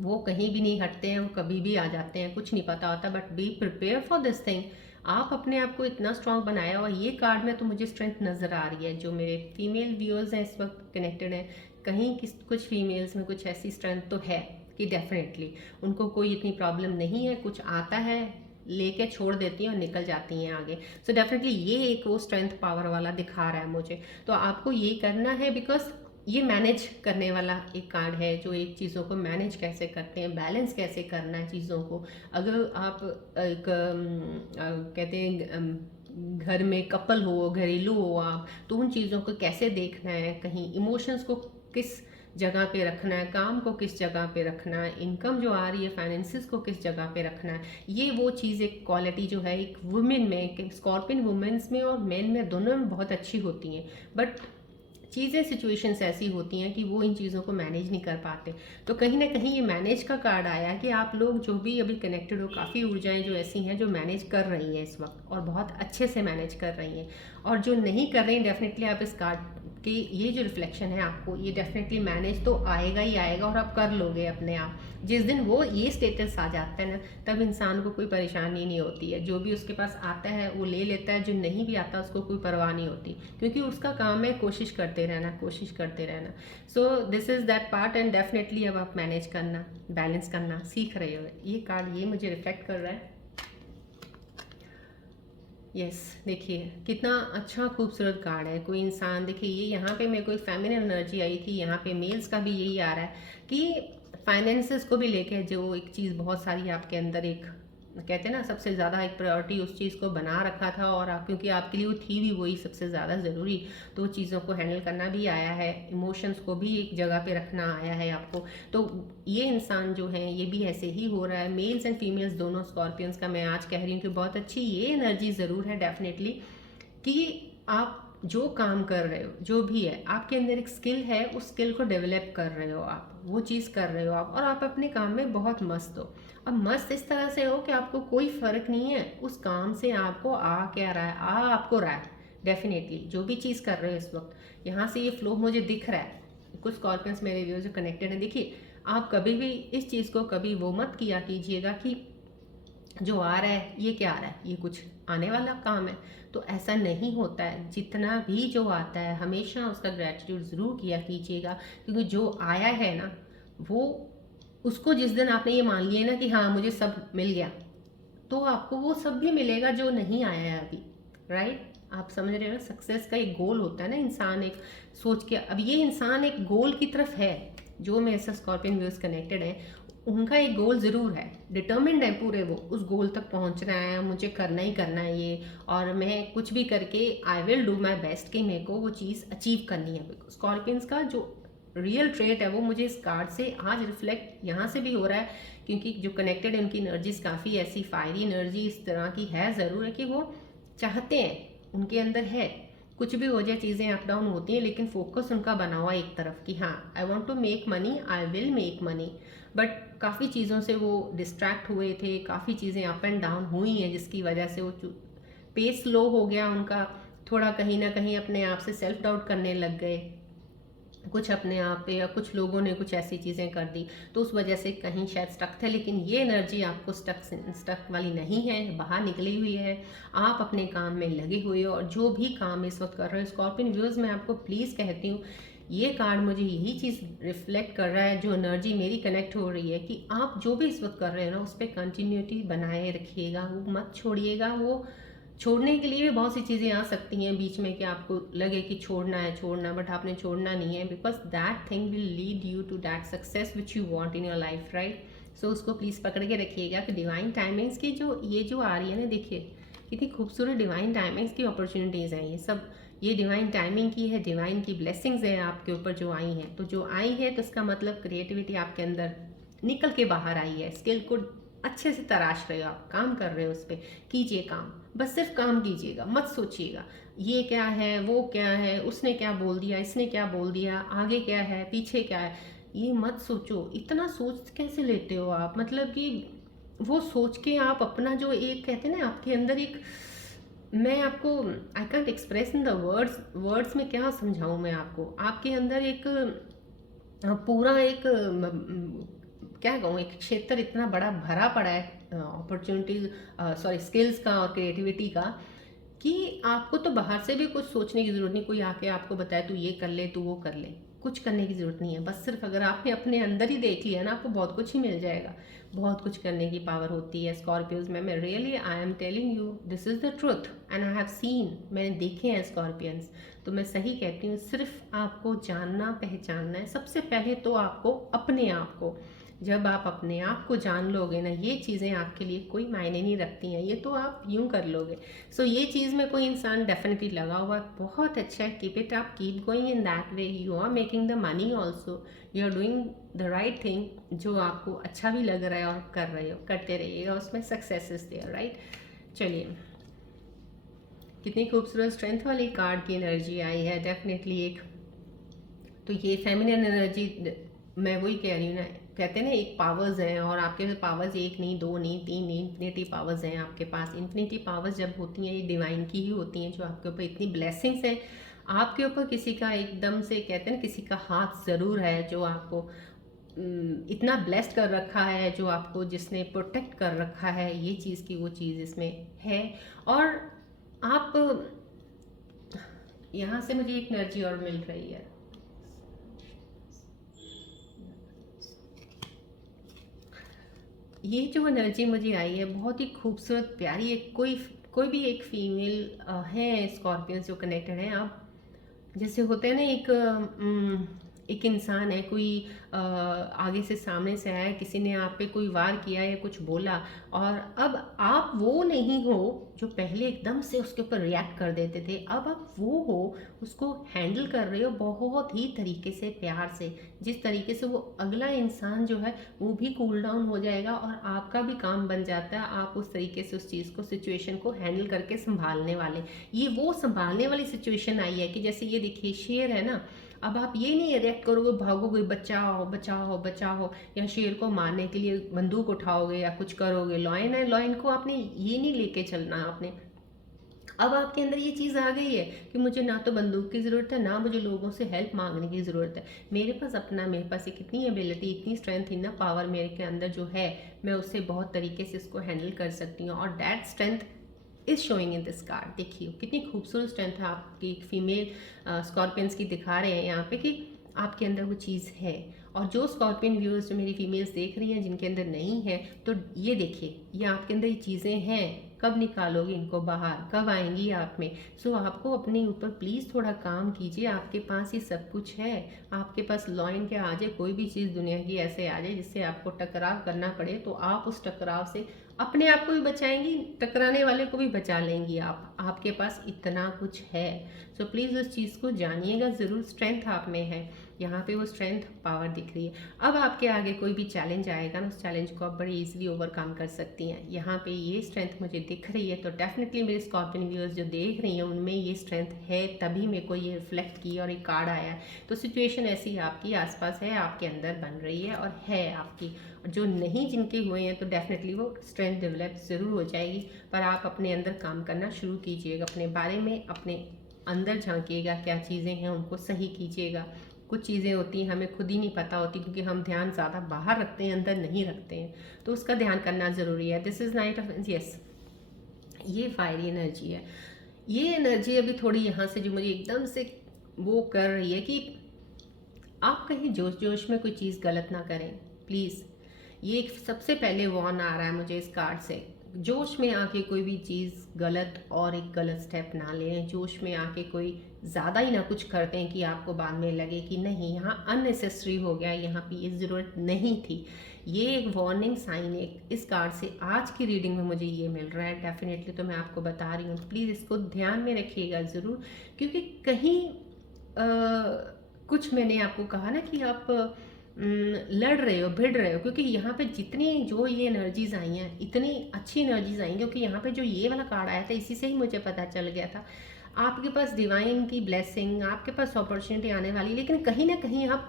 वो कहीं भी नहीं हटते हैं, वो कभी भी आ जाते हैं, कुछ नहीं पता होता। But be prepare for this thing. आप अपने आप को इतना स्ट्रांग बनाया, और ये कार्ड में तो मुझे स्ट्रेंथ नज़र आ रही है। जो मेरे फीमेल व्यूअर्स हैं इस वक्त कनेक्टेड हैं, कहीं कुछ फीमेल्स में कुछ ऐसी स्ट्रेंथ तो है कि डेफिनेटली उनको कोई इतनी प्रॉब्लम नहीं है, कुछ आता है लेके छोड़ देती हैं और निकल जाती हैं आगे। सो डेफिनेटली ये एक वो स्ट्रेंथ पावर वाला दिखा रहा है मुझे। तो आपको ये करना है, बिकॉज ये मैनेज करने वाला एक कार्ड है, जो एक चीज़ों को मैनेज कैसे करते हैं, बैलेंस कैसे करना है चीज़ों को। अगर आप एक कहते हैं घर में कपल हो, घरेलू हो आप, तो उन चीज़ों को कैसे देखना है, कहीं इमोशंस को किस जगह पे रखना है, काम को किस जगह पे रखना है, इनकम जो आ रही है फाइनेंसिस को किस जगह पे रखना है। ये वो चीज़, एक क्वालिटी जो है एक वुमेन में, स्कॉर्पियन वुमेन्स में और मेन में, दोनों में बहुत अच्छी होती हैं। बट चीज़ें, सिचुएशंस ऐसी होती हैं कि वो इन चीज़ों को मैनेज नहीं कर पाते। तो कहीं ना कहीं ये मैनेज का कार्ड आया है कि आप लोग जो भी अभी कनेक्टेड हो, काफ़ी ऊर्जाएं जो ऐसी हैं जो मैनेज कर रही हैं इस वक्त, और बहुत अच्छे से मैनेज कर रही हैं। और जो नहीं कर रही हैं, डेफिनेटली आप इस कार्ड कि ये जो रिफ्लेक्शन है आपको, ये डेफिनेटली मैनेज तो आएगा ही आएगा, और आप कर लोगे अपने आप। जिस दिन वो ये स्टेटस आ जाता है ना, तब इंसान को कोई परेशानी नहीं होती है। जो भी उसके पास आता है वो ले लेता है, जो नहीं भी आता उसको कोई परवाह नहीं होती, क्योंकि उसका काम है कोशिश करते रहना, कोशिश करते रहना। सो this is that part. And definitely अब आप मैनेज करना, बैलेंस करना सीख रहे हो। ये कार्ड ये मुझे रिफ्लेक्ट कर रहा है। यस, देखिए कितना अच्छा खूबसूरत कार्ड है। कोई इंसान, देखिए ये यहाँ पे मेरे को एक फेमिनिन एनर्जी आई थी, यहाँ पे मेल्स का भी यही आ रहा है कि फाइनेंसेस को भी लेके जो एक चीज़ बहुत सारी आपके अंदर, एक कहते हैं ना सबसे ज़्यादा एक प्रायोरिटी उस चीज़ को बना रखा था, और आप, क्योंकि आपके लिए वो थी भी वही सबसे ज़्यादा ज़रूरी, तो चीज़ों को हैंडल करना भी आया है, इमोशंस को भी एक जगह पे रखना आया है आपको। तो ये इंसान जो है ये भी ऐसे ही हो रहा है। मेल्स एंड फीमेल्स दोनों स्कॉर्पियंस का मैं आज कह रही हूँ कि बहुत अच्छी ये एनर्जी ज़रूर है डेफिनेटली, कि आप जो काम कर रहे हो, जो भी है आपके अंदर एक स्किल है, उस स्किल को डेवलप कर रहे हो आप, वो चीज़ कर रहे हो आप, और आप अपने काम में बहुत मस्त हो। अब मस्त इस तरह से हो कि आपको कोई फ़र्क नहीं है उस काम से आपको आ क्या रहा है, आपको रहा है। डेफिनेटली जो भी चीज़ कर रहे हो इस वक्त, यहाँ से ये फ्लो मुझे दिख रहा है। कुछ स्कॉर्पियंस मेरे व्यूअर्स जो कनेक्टेड हैं, देखिए आप कभी भी इस चीज़ को कभी वो मत किया कीजिएगा कि जो आ रहा है ये क्या आ रहा है, ये कुछ आने वाला काम है, तो ऐसा नहीं होता है। जितना भी जो आता है हमेशा उसका ग्रैटिट्यूड ज़रूर किया कीजिएगा, क्योंकि जो आया है ना, वो उसको जिस दिन आपने ये मान लिया ना कि हाँ मुझे सब मिल गया, तो आपको वो सब भी मिलेगा जो नहीं आया है अभी। राइट, आप समझ रहे हो ना, सक्सेस का एक गोल होता है ना, इंसान एक सोच के, अब ये इंसान एक गोल की तरफ है। जो मेरे से स्कॉर्पियन व्यूअर्स कनेक्टेड हैं, उनका एक गोल ज़रूर है, डिटर्मिन्ड है पूरे, वो उस गोल तक पहुंचना है, मुझे करना ही करना है ये, और मैं कुछ भी करके I will do my best कि मेरे को वो चीज़ अचीव करनी है। स्कॉर्पियंस का जो रियल ट्रेट है वो मुझे इस कार्ड से आज रिफ्लेक्ट यहाँ से भी हो रहा है, क्योंकि जो कनेक्टेड है उनकी एनर्जीज काफ़ी ऐसी फायरी एनर्जी इस तरह की है ज़रूर, है कि वो चाहते हैं, उनके अंदर है कुछ भी हो जाए, चीज़ें अप डाउन होती हैं, लेकिन फोकस उनका बना हुआ एक तरफ कि हाँ I want to make money, I will make money. But काफ़ी चीज़ों से वो डिस्ट्रैक्ट हुए थे, काफ़ी चीज़ें अप एंड डाउन हुई हैं जिसकी वजह से वो पेस लो हो गया उनका, थोड़ा कहीं ना कहीं अपने आप से सेल्फ डाउट करने लग गए कुछ अपने आप पे, या कुछ लोगों ने कुछ ऐसी चीज़ें कर दी तो उस वजह से कहीं शायद स्टक थे। लेकिन ये एनर्जी आपको स्टक वाली नहीं है, बाहर निकली हुई है, आप अपने काम में लगे हुए हो। और जो भी काम इस वक्त कर रहे हो स्कॉर्पियन व्यूअर्स, मैं आपको प्लीज़ कहती हूँ, ये कार्ड मुझे यही चीज़ रिफ्लेक्ट कर रहा है, जो एनर्जी मेरी कनेक्ट हो रही है कि आप जो भी इस वक्त कर रहे हो ना उस पर कंटिन्यूटी बनाए रखिएगा, वो मत छोड़िएगा। वो छोड़ने के लिए भी बहुत सी चीज़ें आ सकती हैं बीच में कि आपको लगे कि छोड़ना है छोड़ना, बट आपने छोड़ना नहीं है, because that thing will lead you to that success which you want in your life, right. So उसको प्लीज़ पकड़ के रखिएगा कि डिवाइन टाइमिंग्स की जो आ रही है ना, देखिए कितनी खूबसूरत डिवाइन टाइमिंग्स की अपॉर्चुनिटीज़ हैं ये सब। ये डिवाइन टाइमिंग की है, डिवाइन की ब्लेसिंग्स हैं आपके ऊपर जो आई हैं। तो जो आई है तो इसका मतलब क्रिएटिविटी आपके अंदर निकल के बाहर आई है, स्किल को अच्छे से तराश रहे हो आप, काम कर रहे हो उस पर, कीजिए काम, बस सिर्फ काम कीजिएगा, मत सोचिएगा ये क्या है वो क्या है, उसने क्या बोल दिया, इसने क्या बोल दिया, आगे क्या है पीछे क्या है, ये मत सोचो। इतना सोच कैसे लेते हो आप, मतलब कि वो सोच के आप अपना जो एक कहते हैं ना आपके अंदर एक, मैं आपको I can't express in the words में क्या समझाऊं मैं आपको, आपके अंदर एक पूरा एक क्या कहूँ, एक क्षेत्र इतना बड़ा भरा पड़ा है अपॉर्चुनिटीज, सॉरी स्किल्स का और क्रिएटिविटी का, कि आपको तो बाहर से भी कुछ सोचने की ज़रूरत नहीं, कोई आके आपको बताए तू ये कर ले तू वो कर ले, कुछ करने की ज़रूरत नहीं है। बस सिर्फ अगर आपने अपने अंदर ही देख लिया ना, आपको बहुत कुछ ही मिल जाएगा। बहुत कुछ करने की पावर होती है स्कॉर्पियोज में। मैं really I am telling you this is the truth and I have seen, मैंने देखे हैं स्कॉर्पियंस। तो मैं सही कहती हूँ, सिर्फ आपको जानना पहचानना है सबसे पहले तो आपको अपने आप को। जब आप अपने आप को जान लोगे ना, ये चीज़ें आपके लिए कोई मायने नहीं रखती हैं, ये तो आप यूं कर लोगे। सो ये चीज़ में कोई इंसान डेफिनेटली लगा हुआ है, बहुत अच्छा है, keep it up, keep going in that way, you are making the money also, you are doing the right thing, जो आपको अच्छा भी लग रहा है और कर रहे हो, करते रहिएगा, उसमें सक्सेस इज देयर, राइट। चलिए, कितनी खूबसूरत स्ट्रेंथ वाली कार्ड की एनर्जी आई है, डेफिनेटली एक तो ये फेमिनिन एनर्जी, मैं वही कह रही हूँ ना, कहते हैं ना एक पावर्स हैं, और आपके पावर्स एक नहीं दो नहीं तीन नहीं, इन्फिनिटी पावर्स हैं आपके पास। इन्फिनिटी पावर्स जब होती हैं ये डिवाइन की ही होती हैं, जो आपके ऊपर इतनी ब्लेसिंग्स हैं। आपके ऊपर किसी का एकदम से कहते हैं ना, किसी का हाथ ज़रूर है जो आपको इतना ब्लेस्ड कर रखा है, जो आपको जिसने प्रोटेक्ट कर रखा है, ये चीज़ की वो चीज़ इसमें है। और आप यहाँ से मुझे एक एनर्जी और मिल रही है, ये जो एनर्जी मुझे आई है बहुत ही खूबसूरत प्यारी है। कोई भी एक फीमेल है स्कॉर्पियंस जो कनेक्टेड है, आप जैसे होते हैं ना एक इंसान है, कोई आगे से सामने से आया, किसी ने आप पे कोई वार किया या कुछ बोला, और अब आप वो नहीं हो जो पहले एकदम से उसके ऊपर रिएक्ट कर देते थे, अब आप वो हो, उसको हैंडल कर रहे हो बहुत ही तरीके से, प्यार से, जिस तरीके से वो अगला इंसान जो है वो भी कूल डाउन हो जाएगा और आपका भी काम बन जाता है। आप उस तरीके से उस चीज़ को, सिचुएशन को हैंडल करके संभालने वाले, ये वो संभालने वाली सिचुएशन आई है कि जैसे ये देखिए शेर है ना, अब आप ये नहीं रिएक्ट करोगे, भागोगे बचाओ बचाओ बचाओ, या शेर को मारने के लिए बंदूक उठाओगे या कुछ करोगे। लॉयन है, लॉयन को आपने ये नहीं लेके चलना आपने। अब आपके अंदर ये चीज़ आ गई है कि मुझे ना तो बंदूक की ज़रूरत है, ना मुझे लोगों से हेल्प मांगने की ज़रूरत है, मेरे पास अपना, मेरे पास एक इतनी एबिलिटी, इतनी स्ट्रेंथ, इतना पावर मेरे के अंदर जो है, मैं उससे बहुत तरीके से इसको हैंडल कर सकती हूँ। और that strength is showing in this card. देखिए कितनी खूबसूरत स्ट्रेंथ है आपकी फीमेल स्कॉर्पियंस की, दिखा रहे हैं यहाँ पे कि आपके अंदर वो चीज़ है। और जो स्कॉर्पियन व्यूअर्स जो मेरी फीमेल्स देख रही हैं जिनके अंदर नहीं है, तो ये देखिए ये आपके अंदर ये चीज़ें हैं, कब निकालोगे इनको बाहर, कब आएंगी आप में। सो आपको अपने ऊपर प्लीज़ थोड़ा काम कीजिए, आपके पास ये सब कुछ है, आपके पास लॉयन के आ जाए, कोई भी चीज़ दुनिया की ऐसे आ जाए जिससे आपको टकराव करना पड़े, तो आप उस टकराव से अपने आप को भी बचाएंगी, टकराने वाले को भी बचा लेंगी आप, आपके पास इतना कुछ है। सो प्लीज़ उस चीज़ को जानिएगा ज़रूर। स्ट्रेंथ आप में है, यहाँ पे वो स्ट्रेंथ पावर दिख रही है। अब आपके आगे कोई भी चैलेंज आएगा ना, उस चैलेंज को आप बड़ी इजीली ओवरकम कर सकती हैं। यहाँ पे ये स्ट्रेंथ मुझे दिख रही है, तो डेफिनेटली मेरे स्कॉर्पियन व्यूअर्स जो देख रही हैं उनमें ये स्ट्रेंथ है, तभी मेरे को ये रिफ्लेक्ट किया और एक कार्ड आया। तो सिचुएशन ऐसी आपकी आसपास है, आपके अंदर बन रही है और है आपकी। जो नहीं जिनके हुए हैं तो डेफिनेटली वो स्ट्रेंथ डेवलप ज़रूर हो जाएगी, पर आप अपने अंदर काम करना शुरू कीजिएगा। अपने बारे में अपने अंदर झांकिएगा, क्या चीज़ें हैं उनको सही कीजिएगा। कुछ चीज़ें होती हैं हमें खुद ही नहीं पता होती, क्योंकि हम ध्यान ज़्यादा बाहर रखते हैं, अंदर नहीं रखते हैं, तो उसका ध्यान करना ज़रूरी है। This is night of yes, ये फायरी एनर्जी है। ये एनर्जी अभी थोड़ी यहाँ से जो मुझे एकदम से वो कर रही है कि आप कहीं जोश जोश में कोई चीज़ गलत ना करें प्लीज़। ये एक सबसे पहले वॉर्न आ रहा है मुझे इस कार्ड से। जोश में आके कोई भी चीज़ गलत और एक गलत स्टेप ना लें। जोश में आके कोई ज़्यादा ही ना कुछ करते हैं कि आपको बाद में लगे कि नहीं यहाँ अननेसेसरी हो गया, यहाँ पे ये ज़रूरत नहीं थी। ये एक वार्निंग साइन है इस कार्ड से आज की रीडिंग में मुझे ये मिल रहा है। डेफिनेटली तो मैं आपको बता रही हूँ, प्लीज़ इसको ध्यान में रखिएगा ज़रूर, क्योंकि कहीं कुछ मैंने आपको कहा ना कि आप लड़ रहे हो, भिड़ रहे हो, क्योंकि यहाँ पे जितनी जो ये एनर्जीज आई हैं इतनी अच्छी एनर्जीज आई, क्योंकि यहाँ पे जो ये वाला कार्ड आया था इसी से ही मुझे पता चल गया था आपके पास डिवाइन की ब्लेसिंग, आपके पास अपॉर्चुनिटी आने वाली। लेकिन कहीं ना कहीं आप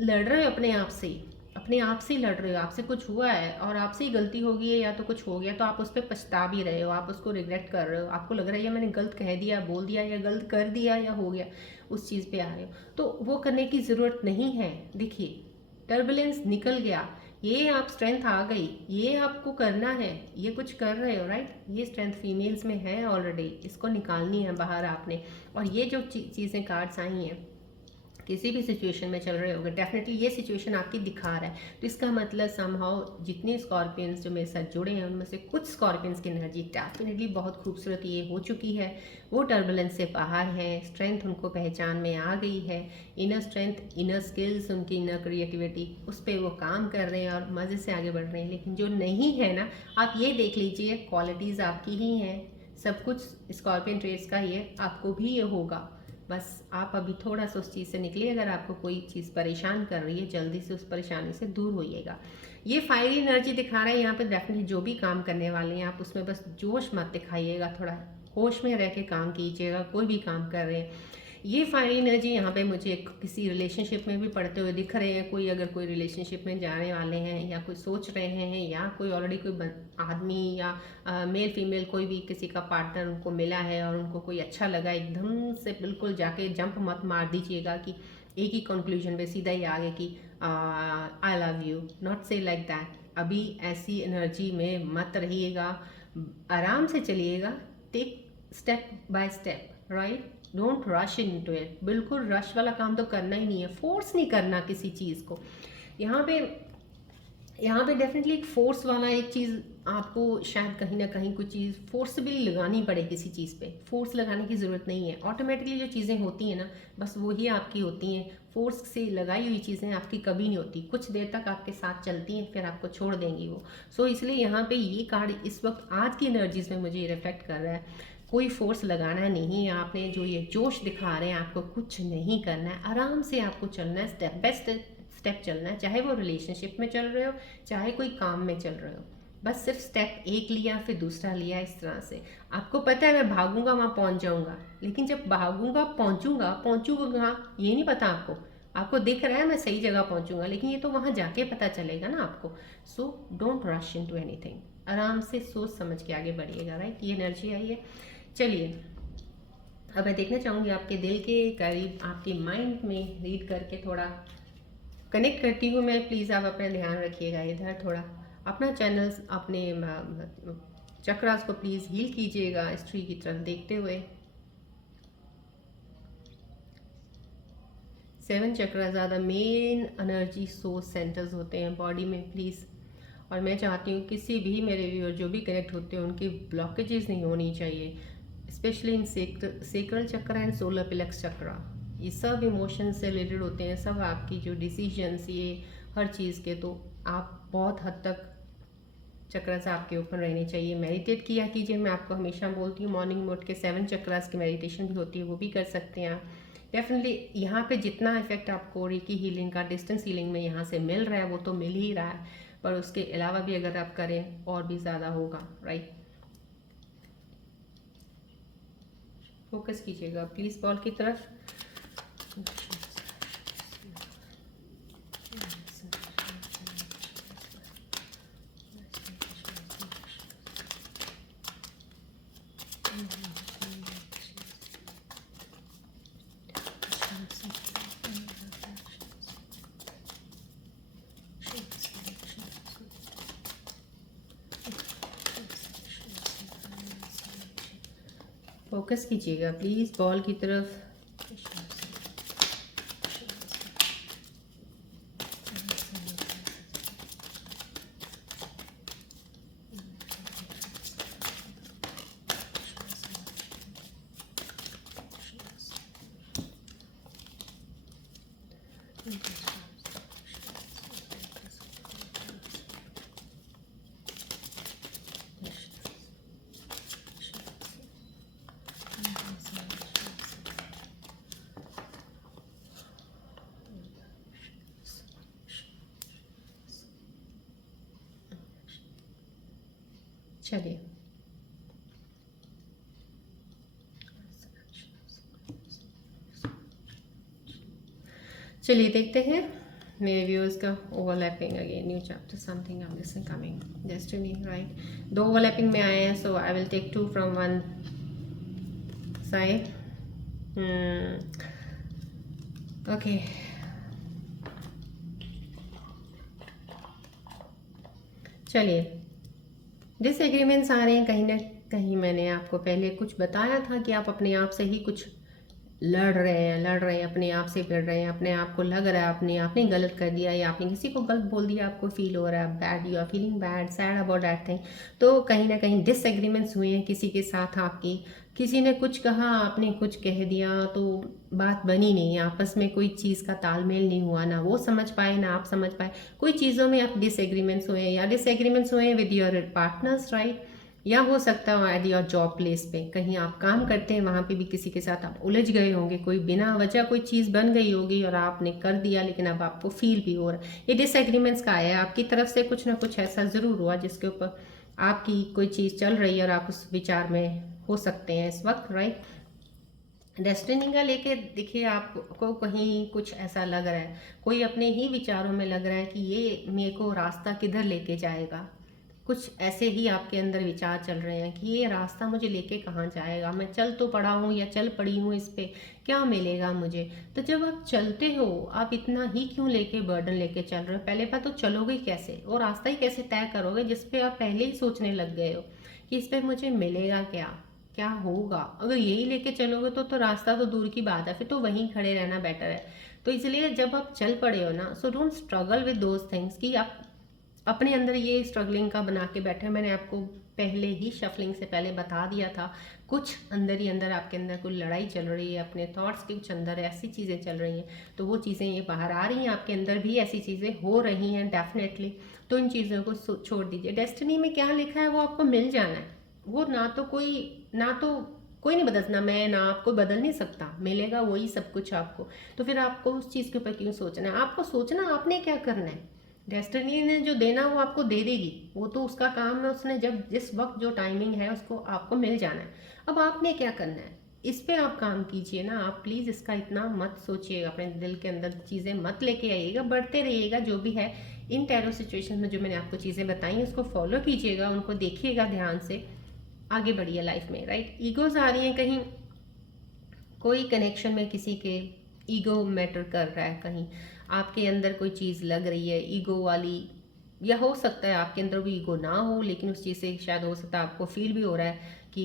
लड़ रहे हो अपने आप से ही, अपने आप से ही लड़ रहे हो। आपसे कुछ हुआ है और आपसे ही गलती हो गई है या तो कुछ हो गया, तो आप उस पर पछता भी रहे हो, आप उसको रिग्रेट कर रहे हो, आपको लग रहा है या मैंने गलत कह दिया, बोल दिया, या गलत कर दिया या हो गया, उस चीज़ पे आ रहे हो। तो वो करने की ज़रूरत नहीं है। देखिए टर्बुलेंस निकल गया, ये आप स्ट्रेंथ आ गई, ये आपको करना है, ये कुछ कर रहे हो राइट। ये स्ट्रेंथ फीमेल्स में है ऑलरेडी, इसको निकालनी है बाहर आपने। और ये जो चीज़ें कार्ड्स आई हैं किसी भी सिचुएशन में चल रहे होंगे, डेफिनेटली ये सिचुएशन आपकी दिखा रहा है। तो इसका मतलब समहाउ जितने स्कॉर्पियंस जो मेरे साथ जुड़े हैं उनमें से कुछ स्कॉर्पियंस की एनर्जी डेफिनेटली बहुत खूबसूरत ये हो चुकी है, वो टर्बुलेंस से बाहर है, स्ट्रेंथ उनको पहचान में आ गई है, इनर स्ट्रेंथ, इनर स्किल्स, उनकी इनर क्रिएटिविटी, उस पर वो काम कर रहे हैं और मज़े से आगे बढ़ रहे हैं। लेकिन जो नहीं है ना, आप ये देख लीजिए क्वालिटीज़ आपकी ही हैं, सब कुछ स्कॉर्पियन ट्रेड्स का ये आपको भी ये होगा। बस आप अभी थोड़ा सा उस चीज़ से निकलिए। अगर आपको कोई चीज़ परेशान कर रही है, जल्दी से उस परेशानी से दूर होइएगा। ये फायरी एनर्जी दिखा रहा है यहाँ पे। डेफिनेटली जो भी काम करने वाले हैं आप उसमें बस जोश मत दिखाइएगा, थोड़ा होश में रह के काम कीजिएगा। कोई भी काम कर रहे हैं, ये फायरी एनर्जी यहाँ पे मुझे किसी रिलेशनशिप में भी पढ़ते हुए दिख रहे हैं। कोई अगर कोई रिलेशनशिप में जाने वाले हैं या कोई सोच रहे हैं, या कोई ऑलरेडी कोई आदमी या मेल फीमेल कोई भी किसी का पार्टनर उनको मिला है और उनको कोई अच्छा लगा, एकदम से बिल्कुल जाके जंप मत मार दीजिएगा कि एक ही कंक्लूजन पे सीधा ही आगे कि I love you, not say like that. अभी ऐसी एनर्जी में मत रहिएगा, आराम से चलिएगा, take step by step right. Don't rush into it. बिल्कुल रश वाला काम तो करना ही नहीं है, फोर्स नहीं करना किसी चीज़ को। यहाँ पे डेफिनेटली एक फोर्स वाला एक चीज़ आपको शायद कहीं ना कहीं कुछ चीज़ फोर्सबली लगानी पड़े किसी चीज़ पे। फोर्स लगाने की ज़रूरत नहीं है, ऑटोमेटिकली जो चीज़ें होती हैं ना बस वही आपकी होती हैं। फोर्स से लगाई हुई चीज़ें आपकी कभी नहीं होती, कुछ देर तक आपके साथ चलती हैं फिर आपको छोड़ देंगी वो। सो इसलिए यहाँ पे ये कार्ड इस वक्त आज की एनर्जीज में मुझे रिफ्लेक्ट कर रहा है। कोई फोर्स लगाना नहीं है आपने, जो ये जोश दिखा रहे हैं आपको कुछ नहीं करना है, आराम से आपको चलना है, स्टेप बाय स्टेप चलना है। चाहे वो रिलेशनशिप में चल रहे हो, चाहे कोई काम में चल रहे हो, बस सिर्फ स्टेप एक लिया फिर दूसरा लिया, इस तरह से। आपको पता है मैं भागूंगा वहाँ पहुँच जाऊँगा, लेकिन जब भागूंगा पहुँचूंगा कहाँ ये नहीं पता आपको। आपको दिख रहा है मैं सही जगह पहुँचूंगा, लेकिन ये तो वहाँ जाके पता चलेगा ना आपको। So don't rush into anything, आराम से सोच समझ के आगे बढ़िएगा राइट। ये एनर्जी आई है। चलिए अब मैं देखना चाहूँगी आपके दिल के करीब, आपके माइंड में रीड करके थोड़ा कनेक्ट करती हूँ मैं। प्लीज़ आप अपना ध्यान रखिएगा इधर, थोड़ा अपना चैनल्स, अपने चक्रास को प्लीज़ हील कीजिएगा इस ट्री की तरफ देखते हुए। 7 चक्रा ज़्यादा मेन एनर्जी सोर्स सेंटर्स होते हैं बॉडी में प्लीज़। और मैं चाहती हूँ किसी भी मेरे व्यूअर जो भी कनेक्ट होते हैं उनकी ब्लॉकेजेस नहीं होनी चाहिए, especially in sacral chakra and solar plexus chakra. ये सब इमोशन से रिलेटेड होते हैं, सब आपकी जो डिसीजंस ये हर चीज़ के, तो आप बहुत हद तक चक्रास आपके ओपन रहने चाहिए। मेडिटेट किया कीजिए, मैं आपको हमेशा बोलती हूँ मॉर्निंग में उठ के 7 चक्रास की मेडिटेशन भी होती है, वो भी कर सकते हैं आप। डेफिनेटली यहाँ पे जितना इफेक्ट आपको रेकी हीलिंग का, डिस्टेंस हीलिंग में यहाँ से मिल रहा है वो तो मिल ही रहा है, पर उसके अलावा भी अगर आप करें और भी ज़्यादा होगा, राइट। फोकस कीजिएगा प्लीज़ बॉल की तरफ। फोकस कीजिएगा प्लीज़ बॉल की तरफ। चलिए चलिए देखते हैं मेरे व्यूअर्स का overlapping again new chapter something I am missing coming destiny, right. 2 overlapping में आए हैं, so I will take 2 from 1 side. Okay, चलिए डिसएग्रीमेंट्स आ रहे हैं कहीं ना कहीं। मैंने आपको पहले कुछ बताया था कि आप अपने आप से ही कुछ लड़ रहे हैं अपने आप से लड़ रहे हैं, अपने आप को लग रहा है अपने आपने गलत कर दिया या आपने किसी को गलत बोल दिया, आपको फील हो रहा है bad, you are feeling bad, sad about that thing. तो कहीं ना कहीं डिसएग्रीमेंट्स हुए हैं किसी के साथ आपकी, किसी ने कुछ कहा आपने कुछ कह दिया, तो बात बनी नहीं, आपस में कोई चीज़ का तालमेल नहीं हुआ, ना वो समझ पाए ना आप समझ पाए, कोई चीज़ों में आप डिसएग्रीमेंट्स हुए हैं या डिसएग्रीमेंट्स हुए हैं विद योर पार्टनर्स, राइट। या हो सकता है एट योर जॉब प्लेस पे, कहीं आप काम करते हैं वहाँ पे भी किसी के साथ आप उलझ गए होंगे, कोई बिना वजह कोई चीज़ बन गई होगी और आपने कर दिया लेकिन अब आपको फील भी हो रहा है। ये डिसएग्रीमेंट्स का है, आपकी तरफ से कुछ ना कुछ ऐसा ज़रूर हुआ जिसके ऊपर आपकी कोई चीज़ चल रही है और आप उस विचार में हो सकते हैं इस वक्त, राइट। डेस्टिनी का लेके देखिए आपको कहीं कुछ ऐसा लग रहा है, कोई अपने ही विचारों में लग रहा है कि ये मेरे को रास्ता किधर लेके जाएगा, कुछ ऐसे ही आपके अंदर विचार चल रहे हैं कि ये रास्ता मुझे लेके कहाँ जाएगा, मैं चल तो पड़ा हूँ या चल पड़ी हूँ, इस पे क्या मिलेगा मुझे। तो जब आप चलते हो आप इतना ही क्यों लेके बर्डन लेके चल रहे हो, पहले बात तो चलोगे कैसे और रास्ता ही कैसे तय करोगे जिस पे आप पहले ही सोचने लग गए हो कि इस पे मुझे मिलेगा क्या, क्या होगा। अगर यही लेके चलोगे तो रास्ता तो दूर की बात है, फिर तो वहीं खड़े रहना बेटर है। तो इसलिए जब आप चल पड़े हो ना, so don't struggle with those things कि आप अपने अंदर ये स्ट्रगलिंग का बना के बैठे। मैंने आपको पहले ही शफलिंग से पहले बता दिया था, कुछ अंदर ही अंदर आपके अंदर कोई लड़ाई चल रही है, अपने थॉट्स के कुछ अंदर ऐसी चीज़ें चल रही हैं, तो वो चीज़ें ये बाहर आ रही हैं, आपके अंदर भी ऐसी चीज़ें हो रही हैं डेफिनेटली। तो इन चीज़ों को छोड़ दीजिए। डेस्टिनी में क्या लिखा है वो आपको मिल जाना है, वो ना तो कोई नहीं बदलना, मैं ना आपको बदल नहीं सकता, मिलेगा वही सब कुछ आपको। तो फिर आपको उस चीज़ के ऊपर क्यों सोचना है, आपको सोचना आपने क्या करना है। डेस्टिनी ने जो देना वो आपको दे देगी, वो तो उसका काम है, उसने जब जिस वक्त जो टाइमिंग है उसको आपको मिल जाना है। अब आपने क्या करना है, इस पे आप काम कीजिए ना। आप प्लीज़ इसका इतना मत सोचिएगा, अपने दिल के अंदर चीज़ें मत लेके आइएगा, बढ़ते रहिएगा जो भी है इन टैरो सिचुएशन में जो मैंने आपको चीज़ें बताई उसको फॉलो कीजिएगा, उनको देखिएगा ध्यान से, आगे बढ़िए लाइफ में, राइट। ईगोज आ रही हैं कहीं, कोई कनेक्शन में किसी के ईगो मैटर कर रहा है, कहीं आपके अंदर कोई चीज़ लग रही है ईगो वाली, या हो सकता है आपके अंदर भी ईगो ना हो लेकिन उस चीज़ से शायद हो सकता है आपको फील भी हो रहा है कि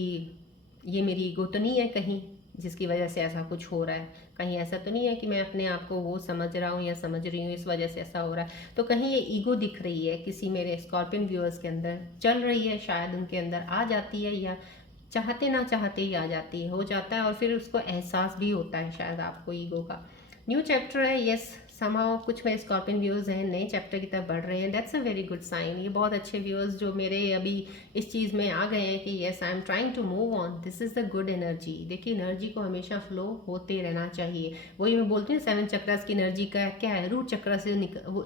ये मेरी ईगो तो नहीं है कहीं जिसकी वजह से ऐसा कुछ हो रहा है, कहीं ऐसा तो नहीं है कि मैं अपने आप को वो समझ रहा हूँ या समझ रही हूँ इस वजह से ऐसा हो रहा है। तो कहीं ये ईगो दिख रही है किसी मेरे स्कॉर्पियन व्यूअर्स के अंदर चल रही है, शायद उनके अंदर आ जाती है या चाहते ना चाहते ही आ जाती है, हो जाता है और फिर उसको एहसास भी होता है शायद आपको ईगो का। न्यू चैप्टर है, यस समाओ कुछ मेरे स्कॉर्पियन व्यूअर्स हैं नए चैप्टर की तरफ बढ़ रहे हैं, that's a very good sign. ये बहुत अच्छे व्यूअर्स जो मेरे अभी इस चीज़ में आ गए हैं कि yes I am trying to move on, this is the good energy. देखिए एनर्जी को हमेशा फ्लो होते रहना चाहिए। वही मैं बोलती हूँ 7 चक्रास की एनर्जी का क्या है, रूट चक्र से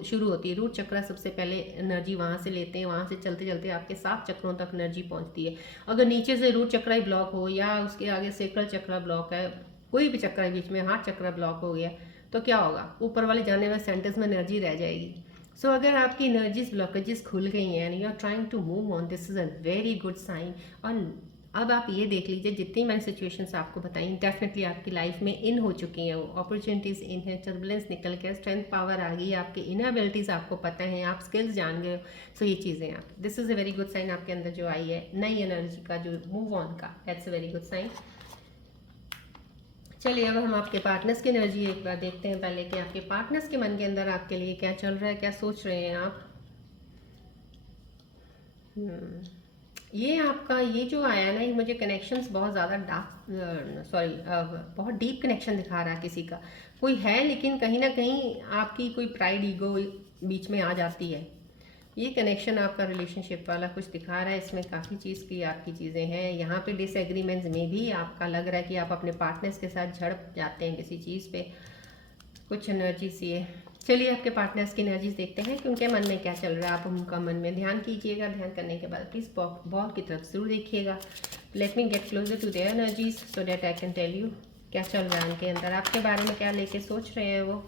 शुरू होती है। रूट चक्र सबसे पहले एनर्जी वहाँ से लेते हैं, वहाँ से चलते चलते आपके 7 चक्रों तक एनर्जी पहुँचती है। अगर नीचे से रूट चक्र ही ब्लॉक हो या उसके आगे सेक्रल चक्र ब्लॉक है, कोई भी चक्र बीच में हाथ चक्र ब्लॉक हो गया, तो क्या होगा, ऊपर वाले जाने वाले सेंटेंस में एनर्जी रह जाएगी। सो अगर आपकी एनर्जीज ब्लॉकेजेस खुल गई हैं and you are trying to move on, this is a very good sign. और अब आप ये देख लीजिए जितनी मैंने सिचुएशंस आपको बताई डेफिनेटली आपकी लाइफ में इन हो चुकी हैं, वो अपॉर्चुनिटीज़ इन है, टर्बुलेंस निकल गया, स्ट्रेंथ पावर आ गई, आपकी इनएबिलिटीज़ आपको पता है, आप स्किल्स जान गए हो। सो ये चीज़ें आप, this is a very good sign आपके अंदर जो आई है नई एनर्जी का, जो मूव ऑन का, that's a very good sign. चलिए अब हम आपके पार्टनर्स की एनर्जी एक बार देखते हैं पहले कि आपके पार्टनर्स के मन के अंदर आपके लिए क्या चल रहा है, क्या सोच रहे हैं आप। ये आपका ये जो आया ना, ये मुझे कनेक्शंस बहुत ज़्यादा डार्क, सॉरी, बहुत डीप कनेक्शन दिखा रहा है किसी का। कोई है लेकिन कहीं ना कहीं आपकी कोई प्राइड ईगो बीच में आ जाती है। ये कनेक्शन आपका रिलेशनशिप वाला कुछ दिखा रहा है, इसमें काफ़ी चीज़ की आपकी चीज़ें हैं। यहाँ पे डिसएग्रीमेंट्स में भी आपका लग रहा है कि आप अपने पार्टनर्स के साथ झड़प जाते हैं किसी चीज़ पे, कुछ एनर्जी सी है। चलिए आपके पार्टनर्स की एनर्जीज देखते हैं कि उनके मन में क्या चल रहा है। आप उनका मन में ध्यान कीजिएगा, ध्यान करने के बाद प्लीज़ बॉल की तरफ जरूर देखिएगा। Let me get closer to their energies so that I can tell you क्या चल रहा है उनके अंदर, आपके बारे में क्या लेके सोच रहे हैं वो।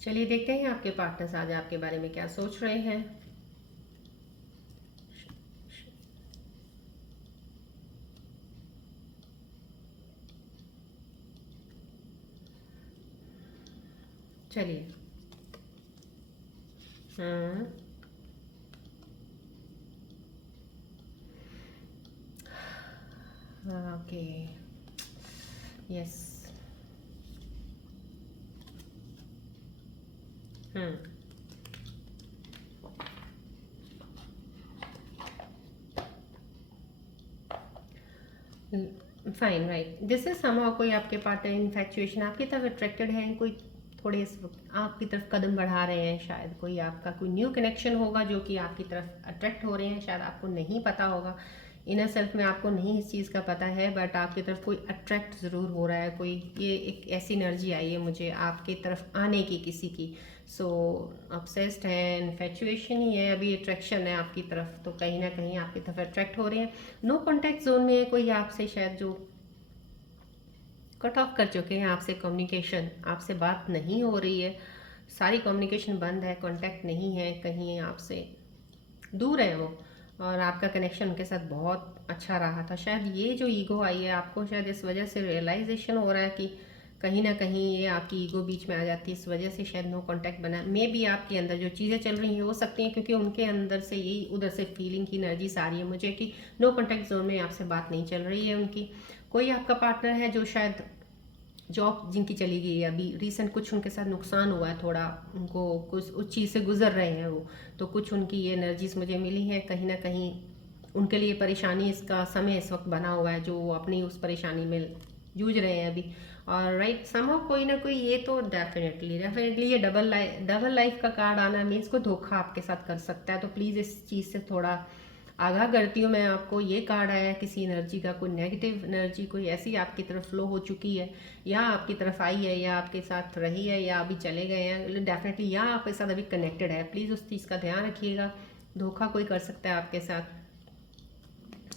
चलिए देखते हैं आपके पार्टनर्स आज आपके बारे में क्या सोच रहे हैं। चलिए okay, yes, fine, right, this is somehow कोई आपके पार्टनर इन्फैक्चुएशन आपकी तरफ अट्रैक्टेड है, कोई थोड़े इस वक्त आपकी तरफ कदम बढ़ा रहे हैं, शायद कोई आपका कोई न्यू कनेक्शन होगा जो कि आपकी तरफ अट्रैक्ट हो रहे हैं, शायद आपको नहीं पता होगा, इनर सेल्फ में आपको नहीं इस चीज़ का पता है, बट आपकी तरफ कोई अट्रैक्ट ज़रूर हो रहा है, कोई ये एक ऐसी एनर्जी आई है मुझे आपकी तरफ आने की किसी की। सो ऑब्सेस्ड है, इन्फैचुएशन ही है, अभी अट्रैक्शन है आपकी तरफ, तो कहीं ना कहीं आपकी तरफ अट्रैक्ट हो रहे हैं। नो कॉन्टैक्ट जोन में है कोई आपसे, शायद जो कट ऑफ कर चुके हैं आपसे कम्युनिकेशन, आपसे बात नहीं हो रही है, सारी कम्युनिकेशन बंद है, कांटेक्ट नहीं है, कहीं आपसे दूर है वो, और आपका कनेक्शन उनके साथ बहुत अच्छा रहा था। शायद ये जो ईगो आई है आपको, शायद इस वजह से रियलाइजेशन हो रहा है कि कहीं ना कहीं ये आपकी ईगो बीच में आ जाती है, इस वजह से शायद नो कांटेक्ट बना। मे बी आपके अंदर जो चीज़ें चल रही हैं हो सकती हैं क्योंकि उनके अंदर से यही उधर से फीलिंग की एनर्जी आ रही है मुझे कि नो कांटेक्ट जोन में आपसे बात नहीं चल रही है उनकी। कोई आपका पार्टनर है जो शायद जॉब जिनकी चली गई है, अभी रिसेंट कुछ उनके साथ नुकसान हुआ है, थोड़ा उनको कुछ उस चीज़ से गुजर रहे हैं वो, तो कुछ उनकी ये एनर्जीज मुझे मिली हैं, कहीं ना कहीं उनके लिए परेशानी इसका समय इस वक्त बना हुआ है, जो वो अपनी उस परेशानी में जूझ रहे हैं अभी। और राइट समहाउ कोई ना कोई, ये तो डेफिनेटली ये डबल लाइफ का कार्ड आना मीन्स कोई धोखा आपके साथ कर सकता है, तो प्लीज़ इस चीज़ से थोड़ा आगाह करती हूँ मैं आपको, ये कार्ड आया है किसी एनर्जी का, कोई नेगेटिव एनर्जी कोई ऐसी आपकी तरफ फ्लो हो चुकी है, या आपकी तरफ आई है, या आपके साथ रही है, या अभी चले गए हैं डेफिनेटली, या आपके साथ अभी कनेक्टेड है। प्लीज़ उस चीज़ का ध्यान रखिएगा। धोखा कोई कर सकता है आपके साथ,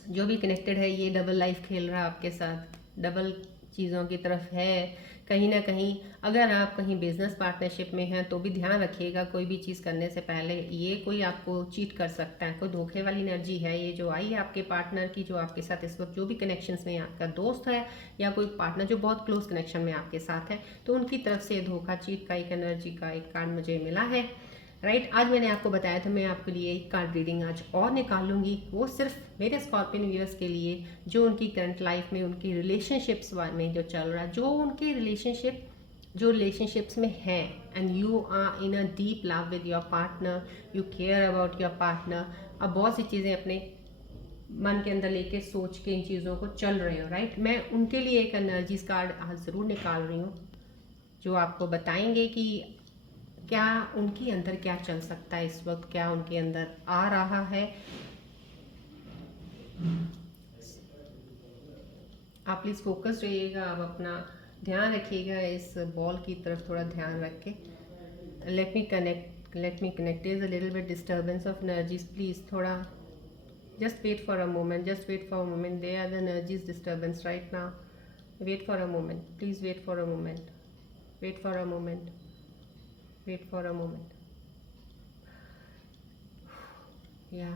जो भी कनेक्टेड है ये डबल लाइफ खेल रहा है आपके साथ, डबल चीज़ों की तरफ है कहीं ना कहीं। अगर आप कहीं बिजनेस पार्टनरशिप में हैं तो भी ध्यान रखिएगा, कोई भी चीज़ करने से पहले ये कोई आपको चीट कर सकता है, कोई धोखे वाली एनर्जी है ये जो आई है आपके पार्टनर की, जो आपके साथ इस वक्त जो भी कनेक्शंस में आपका दोस्त है या कोई पार्टनर जो बहुत क्लोज कनेक्शन में आपके साथ है, तो उनकी तरफ से धोखा चीट का एक एनर्जी का एक कार्ड मुझे मिला है। राइट, आज मैंने आपको बताया था मैं आपके लिए एक कार्ड रीडिंग आज और निकालूंगी, वो सिर्फ मेरे स्कॉर्पियन व्यूअर्स के लिए, जो उनकी करंट लाइफ में उनकी रिलेशनशिप्स में जो चल रहा है, जो उनके रिलेशनशिप्स में है, and you are in a deep love with your partner, you care about your partner. अब बहुत सी चीज़ें अपने मन के अंदर लेके सोच के इन चीज़ों को चल रहे हो। राइट, मैं उनके लिए एक एनर्जीज कार्ड आज ज़रूर निकाल रही हूँ, जो आपको बताएंगे कि क्या उनके अंदर क्या चल सकता है इस वक्त, क्या उनके अंदर आ रहा है। आप प्लीज़ फोकस रहिएगा, आप अपना ध्यान रखिएगा इस बॉल की तरफ, थोड़ा ध्यान रख के। Let me connect is a little bit disturbance of energies, please थोड़ा just wait for a moment, just wait for a moment, they are the energies disturbance right now. Wait for a moment, please wait for a moment, wait for a moment, wait for a moment. या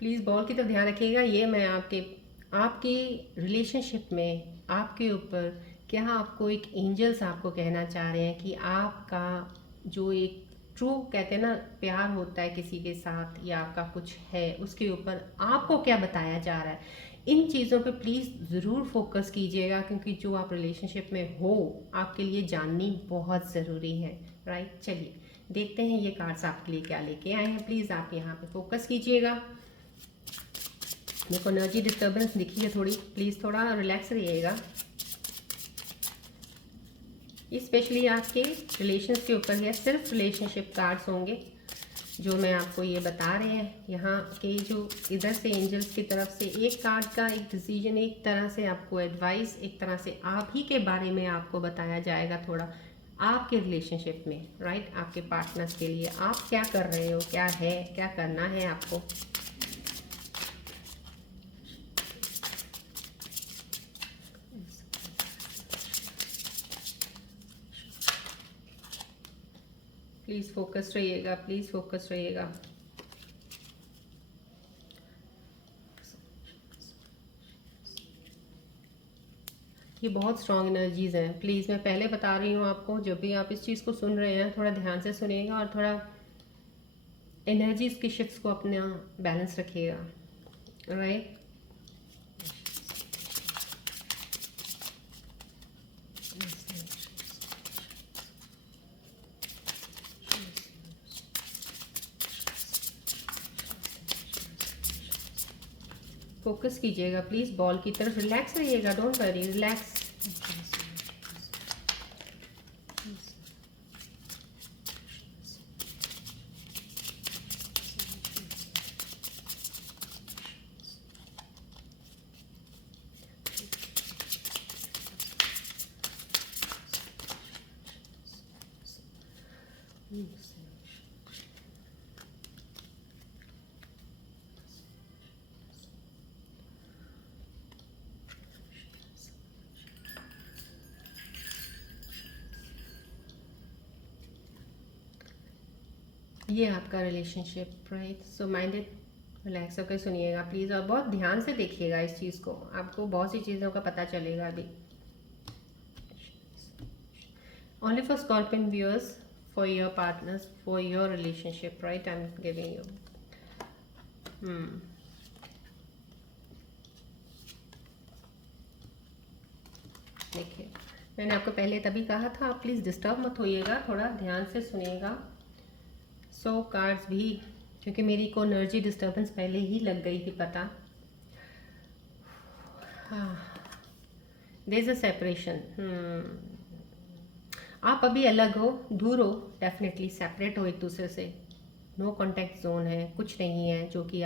please ball की तरफ ध्यान रखिएगा। ये मैं आपकी relationship में आपके ऊपर क्या आपको एक एंजल्स आपको कहना चाह रहे हैं कि आपका जो एक ट्रू कहते हैं ना प्यार होता है किसी के साथ, या आपका कुछ है उसके ऊपर आपको क्या बताया जा रहा है। इन चीज़ों पे प्लीज़ ज़रूर फोकस कीजिएगा, क्योंकि जो आप रिलेशनशिप में हो आपके लिए जाननी बहुत ज़रूरी है। राइट, चलिए देखते हैं ये कार्ड्स आपके लिए क्या लेके आए हैं। प्लीज़ आप यहाँ पे फोकस कीजिएगा। मेरे को एनर्जी डिस्टर्बेंस दिखी है थोड़ी, प्लीज़ थोड़ा रिलैक्स रहिएगा। स्पेशली आपके रिलेशंस के ऊपर है, सिर्फ रिलेशनशिप कार्ड्स होंगे जो मैं आपको ये बता रहे हैं। यहाँ के जो इधर से एंजल्स की तरफ से एक कार्ड का एक डिसीजन, एक तरह से आपको एडवाइस, एक तरह से आप ही के बारे में आपको बताया जाएगा थोड़ा आपके रिलेशनशिप में। राइट, आपके पार्टनर्स के लिए आप क्या कर रहे हो, क्या है, क्या करना है आपको। प्लीज़ फोकस रहिएगा, प्लीज़ फोकस रहिएगा। ये बहुत स्ट्रॉन्ग एनर्जीज़ हैं। प्लीज़ मैं पहले बता रही हूँ आपको, जब भी आप इस चीज़ को सुन रहे हैं थोड़ा ध्यान से सुनिएगा और थोड़ा एनर्जीज़ की शिफ्ट्स को अपना बैलेंस रखिएगा। राइट, फोकस कीजिएगा प्लीज़ बॉल की तरफ, रिलैक्स रहिएगा, डोंट वरी, रिलैक्स। ये आपका रिलेशनशिप, राइट, सो माइंडेड, रिलैक्स होकर सुनिएगा प्लीज़, और बहुत ध्यान से देखिएगा इस चीज़ को, आपको बहुत सी चीज़ों का पता चलेगा अभी। Only for scorpion viewers, for your partners, for your relationship, right, I am giving you. देखिए, मैंने आपको पहले तभी कहा था आप प्लीज़ डिस्टर्ब मत होइएगा, थोड़ा ध्यान से सुनिएगा। सो कार्ड्स भी, क्योंकि मेरी को एनर्जी डिस्टर्बेंस पहले ही लग गई थी पता। देयर इज अ सेपरेशन, आप अभी अलग हो, दूर हो, डेफिनेटली सेपरेट हो एक दूसरे से, नो कॉन्टैक्ट जोन है, कुछ नहीं है जो कि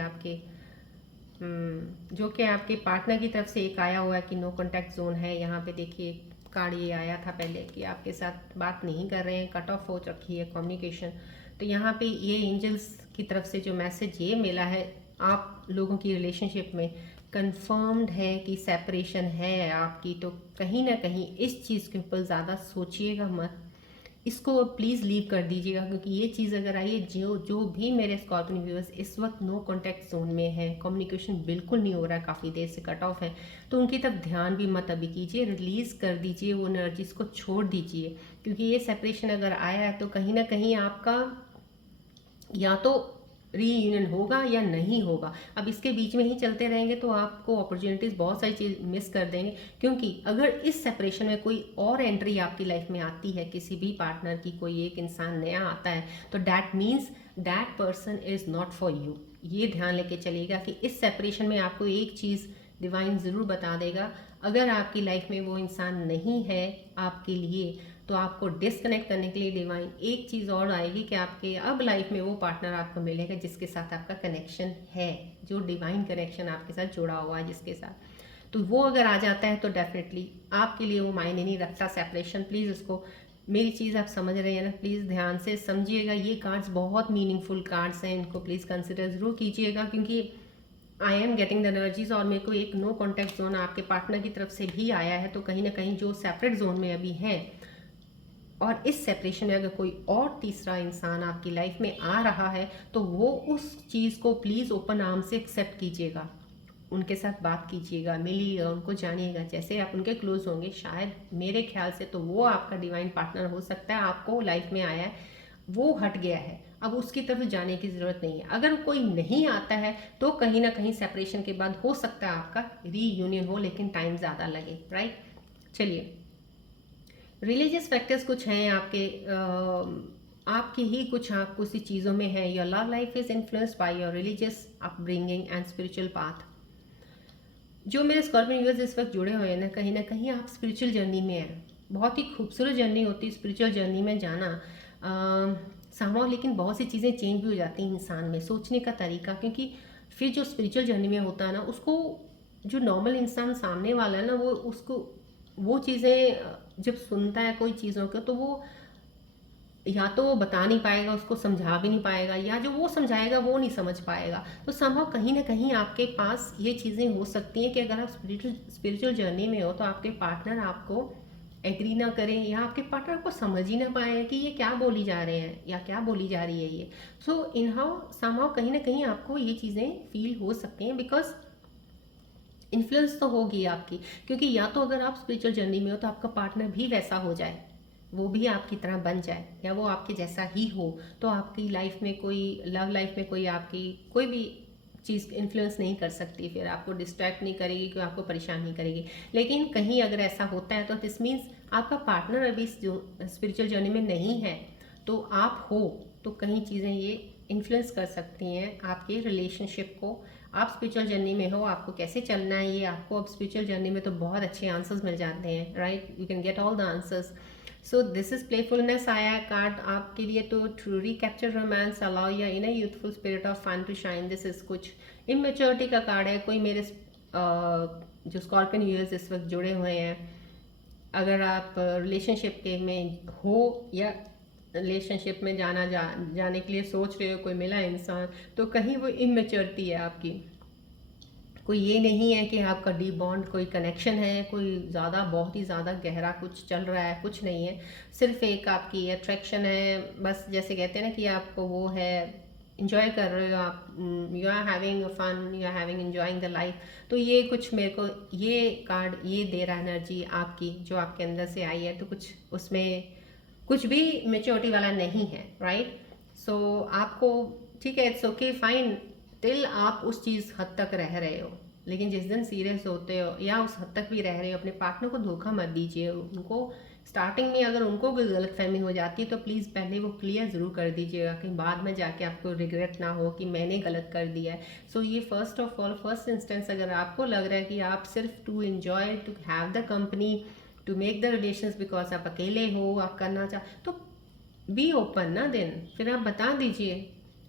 आपके पार्टनर की तरफ से एक आया हुआ है कि नो कॉन्टैक्ट जोन है। यहाँ पे देखिए कार्ड ये आया था पहले कि आपके साथ बात नहीं कर रहे हैं, कट ऑफ हो रखी है कम्युनिकेशन। तो यहाँ पे ये एंजल्स की तरफ से जो मैसेज ये मिला है, आप लोगों की रिलेशनशिप में कंफर्म्ड है कि सेपरेशन है आपकी। तो कहीं ना कहीं इस चीज़ के ऊपर ज़्यादा सोचिएगा मत, इसको प्लीज़ लीव कर दीजिएगा, क्योंकि ये चीज़ अगर आई है, जो जो भी मेरे स्कॉर्पियन व्यूअर्स इस वक्त नो कॉन्टैक्ट जोन में है, कम्युनिकेशन बिल्कुल नहीं हो रहा है, काफ़ी देर से कट ऑफ है, तो उनकी तरफ ध्यान भी मत अभी कीजिए, रिलीज़ कर दीजिए वो एनर्जीज को, छोड़ दीजिए। क्योंकि ये सेपरेशन अगर आया है तो कहीं ना कहीं आपका या तो रीयूनियन होगा या नहीं होगा। अब इसके बीच में ही चलते रहेंगे तो आपको अपॉर्चुनिटीज़ बहुत सारी चीज़ मिस कर देंगे। क्योंकि अगर इस सेपरेशन में कोई और एंट्री आपकी लाइफ में आती है, किसी भी पार्टनर की कोई एक इंसान नया आता है, तो that means that person is not for you. ये ध्यान लेके चलिएगा कि इस सेपरेशन में आपको एक चीज़ डिवाइन ज़रूर बता देगा, अगर आपकी लाइफ में वो इंसान नहीं है आपके लिए, तो आपको डिस्कनेक्ट करने के लिए डिवाइन एक चीज़ और आएगी कि आपके अब लाइफ में वो पार्टनर आपको मिलेगा जिसके साथ आपका कनेक्शन है, जो डिवाइन कनेक्शन आपके साथ जुड़ा हुआ है जिसके साथ। तो वो अगर आ जाता है तो डेफिनेटली आपके लिए वो मायने नहीं रखता सेपरेशन। प्लीज़ उसको, मेरी चीज़ आप समझ रहे हैं ना, प्लीज़ ध्यान से समझिएगा। ये कार्ड्स बहुत मीनिंगफुल कार्ड्स हैं, इनको प्लीज़ कंसिडर ज़रूर कीजिएगा, क्योंकि I am getting the energies और मेरे को एक नो कॉन्टैक्ट जोन आपके पार्टनर की तरफ से भी आया है। तो कहीं ना कहीं जो सेपरेट जोन में अभी हैं, और इस सेपरेशन में अगर कोई और तीसरा इंसान आपकी लाइफ में आ रहा है, तो वो उस चीज़ को प्लीज़ ओपन आर्म से एक्सेप्ट कीजिएगा, उनके साथ बात कीजिएगा, मिलिएगा, उनको जानिएगा। जैसे आप उनके क्लोज होंगे, शायद मेरे ख्याल से तो वो आपका डिवाइन पार्टनर हो सकता है, आपको लाइफ में आया है, वो हट गया है, अब उसकी तरफ जाने की ज़रूरत नहीं है। अगर कोई नहीं आता है तो कहीं ना कहीं सेपरेशन के बाद हो सकता है आपका रीयूनियन हो, लेकिन टाइम ज़्यादा लगे, राइट। चलिए, रिलीजियस फैक्टर्स कुछ हैं आपके, आपकी ही कुछ आपको सी चीज़ों में है। Your love life is influenced by your religious upbringing and spiritual path. जो मेरे स्कॉर्पियन व्यूअर्स इस वक्त जुड़े हुए हैं ना कहीं आप स्पिरिचुअल जर्नी में हैं। बहुत ही खूबसूरत जर्नी होती है स्पिरिचुअल जर्नी में जाना, संभव, लेकिन बहुत सी चीज़ें चेंज भी हो जाती हैं इंसान में, सोचने का तरीका। क्योंकि फिर जो स्पिरिचुअल जर्नी में होता है ना, उसको जो नॉर्मल इंसान सामने वाला है ना, वो उसको वो चीज़ें जब सुनता है कोई चीज़ों को, तो वो या तो वो बता नहीं पाएगा, उसको समझा भी नहीं पाएगा, या जो वो समझाएगा वो नहीं समझ पाएगा। तो संभव कहीं ना कहीं आपके पास ये चीज़ें हो सकती हैं कि अगर आप स्पिरिचुअल जर्नी में हो तो आपके पार्टनर आपको एग्री ना करें, या आपके पार्टनर को समझ ही ना पाए कि ये क्या बोली जा रहे हैं या क्या बोली जा रही है ये। सो इन हाउ समहाउ कहीं ना कहीं आपको ये चीज़ें फील हो सकती हैं, बिकॉज इन्फ्लुएंस तो होगी आपकी। क्योंकि या तो अगर आप स्पिरिचुअल जर्नी में हो तो आपका पार्टनर भी वैसा हो जाए, वो भी आपकी तरह बन जाए, या वो आपके जैसा ही हो, तो आपकी लाइफ में कोई, लव लाइफ में कोई आपकी कोई भी चीज़ इन्फ्लुएंस नहीं कर सकती, फिर आपको डिस्ट्रैक्ट नहीं करेगी, कोई आपको परेशान नहीं करेगी। लेकिन कहीं अगर ऐसा होता है तो दिस मीन्स आपका पार्टनर अभी जो स्पिरिचुअल जर्नी में नहीं है, तो आप हो, तो कहीं चीज़ें ये इन्फ्लुएंस कर सकती हैं आपके रिलेशनशिप को। आप स्पिरिचुअल जर्नी में हो, आपको कैसे चलना है ये आपको अब स्पिरिचुअल जर्नी में तो बहुत अच्छे आंसर्स मिल जाते हैं, right, you can get all the answers. So this is playfulness आया है कार्ड आपके लिए। तो truly capture romance, allow your inner youthful spirit of fun to shine. This is कुछ इमेच्योरिटी का कार्ड है। कोई मेरे जो स्कॉर्पियन व्यूअर्स इस वक्त जुड़े हुए हैं, अगर आप रिलेशनशिप के में हो या रिलेशनशिप में जाने के लिए सोच रहे हो, कोई मिला इंसान, तो कहीं वो इमेच्योरिटी है आपकी। कोई ये नहीं है कि आपका डीप बॉन्ड कोई कनेक्शन है, कोई ज़्यादा बहुत ही ज़्यादा गहरा कुछ चल रहा है, कुछ नहीं है। सिर्फ एक आपकी अट्रैक्शन है, बस जैसे कहते हैं ना कि आपको वो है, इंजॉय कर रहे हो आप, you are having fun, you are having enjoying the life. तो ये कुछ मेरे को ये कार्ड ये दे रहा है एनर्जी आपकी जो आपके अंदर से आई है। तो कुछ उसमें कुछ भी मेच्योरिटी वाला नहीं है, राइट। सो आपको ठीक है, इट्स ओके फाइन, टिल आप उस चीज़ हद तक रह रहे हो। लेकिन जिस दिन सीरियस होते हो या उस हद तक भी रह रहे हो, अपने पार्टनर को धोखा मत दीजिए। उनको स्टार्टिंग में अगर उनको कोई गलतफहमी हो जाती है तो प्लीज़ पहले वो क्लियर ज़रूर कर दीजिएगा, कि बाद में जाके आपको रिग्रेट ना हो कि मैंने गलत कर दिया है। सो ये first of all first instance, अगर आपको लग रहा है कि आप सिर्फ to enjoy, to have the company, to make the relations, because आप अकेले हो, आप करना चाह, तो बी ओपन ना, देन फिर आप बता दीजिए,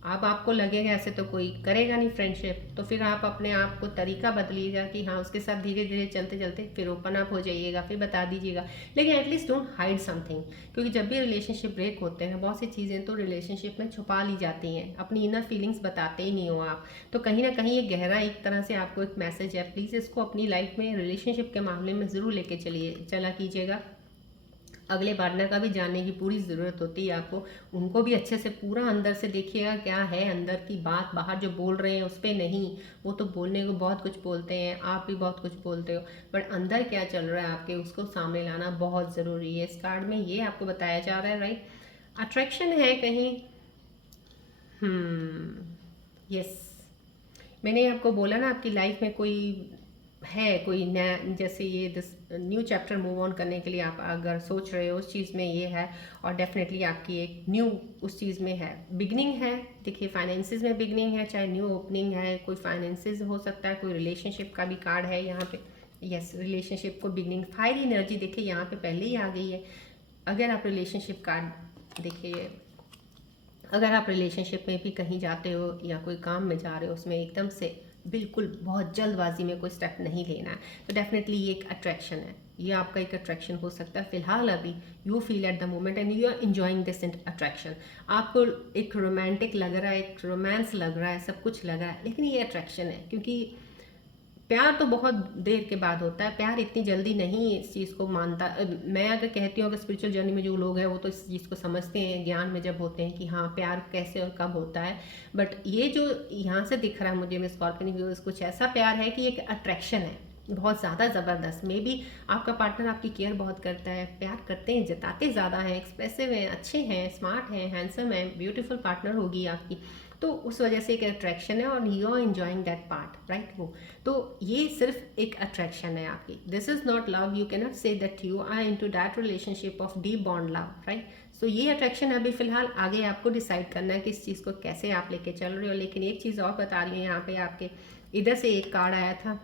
अब आपको लगेगा ऐसे तो कोई करेगा नहीं फ्रेंडशिप, तो फिर आप अपने आप को तरीका बदलिएगा कि हाँ उसके साथ धीरे धीरे चलते चलते फिर ओपन अप हो जाइएगा, फिर बता दीजिएगा। लेकिन एटलीस्ट डोंट हाइड समथिंग, क्योंकि जब भी रिलेशनशिप ब्रेक होते हैं बहुत सी चीज़ें तो रिलेशनशिप में छुपा ली जाती हैं, अपनी इनर फीलिंग्स बताते ही नहीं हो आप। तो कहीं ना कहीं ये गहरा एक तरह से आपको एक मैसेज है, प्लीज़ इसको अपनी लाइफ में रिलेशनशिप के मामले में ज़रूर लेके चला कीजिएगा। अगले पार्टनर का भी जानने की पूरी ज़रूरत होती है आपको, उनको भी अच्छे से पूरा अंदर से देखिएगा क्या है अंदर की बात, बाहर जो बोल रहे हैं उस पर नहीं। वो तो बोलने को बहुत कुछ बोलते हैं, आप भी बहुत कुछ बोलते हो, बट अंदर क्या चल रहा है आपके उसको सामने लाना बहुत ज़रूरी है। इस कार्ड में ये आपको बताया जा रहा है, राइट। अट्रैक्शन है कहीं, यस। मैंने आपको बोला ना आपकी लाइफ में कोई है, कोई नया, जैसे ये this new chapter move on करने के लिए आप अगर सोच रहे हो उस चीज़ में ये है, और डेफिनेटली आपकी एक न्यू उस चीज़ में है, बिगनिंग है। देखिए फाइनेंसिस में बिगनिंग है, चाहे न्यू ओपनिंग है, कोई फाइनेंसिस हो सकता है, कोई रिलेशनशिप का भी कार्ड है यहाँ पे। यस, रिलेशनशिप को बिगनिंग, फायर एनर्जी देखिए यहाँ पे पहले ही आ गई है। अगर आप रिलेशनशिप कार्ड देखिए, अगर आप रिलेशनशिप में भी कहीं जाते हो या कोई काम में जा रहे हो, उसमें एकदम से बिल्कुल बहुत जल्दबाजी में कोई स्टेप नहीं लेना है, तो डेफिनेटली ये एक अट्रैक्शन है, ये आपका एक अट्रैक्शन हो सकता है फिलहाल अभी। You feel at the moment and you are enjoying this attraction. आपको एक रोमांटिक लग रहा है, एक रोमांस लग रहा है, सब कुछ लग रहा है, लेकिन ये अट्रैक्शन है, क्योंकि प्यार तो बहुत देर के बाद होता है, प्यार इतनी जल्दी नहीं इस चीज़ को मानता। मैं अगर कहती हूँ, अगर स्पिरिचुअल जर्नी में जो लोग हैं वो तो इस चीज़ को समझते हैं, ज्ञान में जब होते हैं कि हाँ प्यार कैसे और कब होता है। बट ये जो यहाँ से दिख रहा है मुझे, मैं स्कॉर्पियन व्यूअर्स, कुछ ऐसा प्यार है कि एक अट्रैक्शन है बहुत ज़्यादा ज़बरदस्त। मे बी आपका पार्टनर आपकी केयर बहुत करता है, प्यार करते हैं, जताते ज़्यादा हैं, एक्सप्रेसिव हैं, अच्छे हैं, स्मार्ट हैं, हैंडसम हैं, ब्यूटीफुल पार्टनर होगी आपकी, तो उस वजह से एक अट्रैक्शन है और you are enjoying that part, right. वो तो ये सिर्फ एक अट्रैक्शन है आपकी, this is not love. You cannot say that you are into that relationship of deep bond love, right. So ये अट्रैक्शन है अभी फिलहाल, आगे आपको डिसाइड करना है कि इस चीज़ को कैसे आप लेके चल रहे हो। लेकिन एक चीज़ और बता रही हूँ, यहाँ पे आपके इधर से एक कार्ड आया था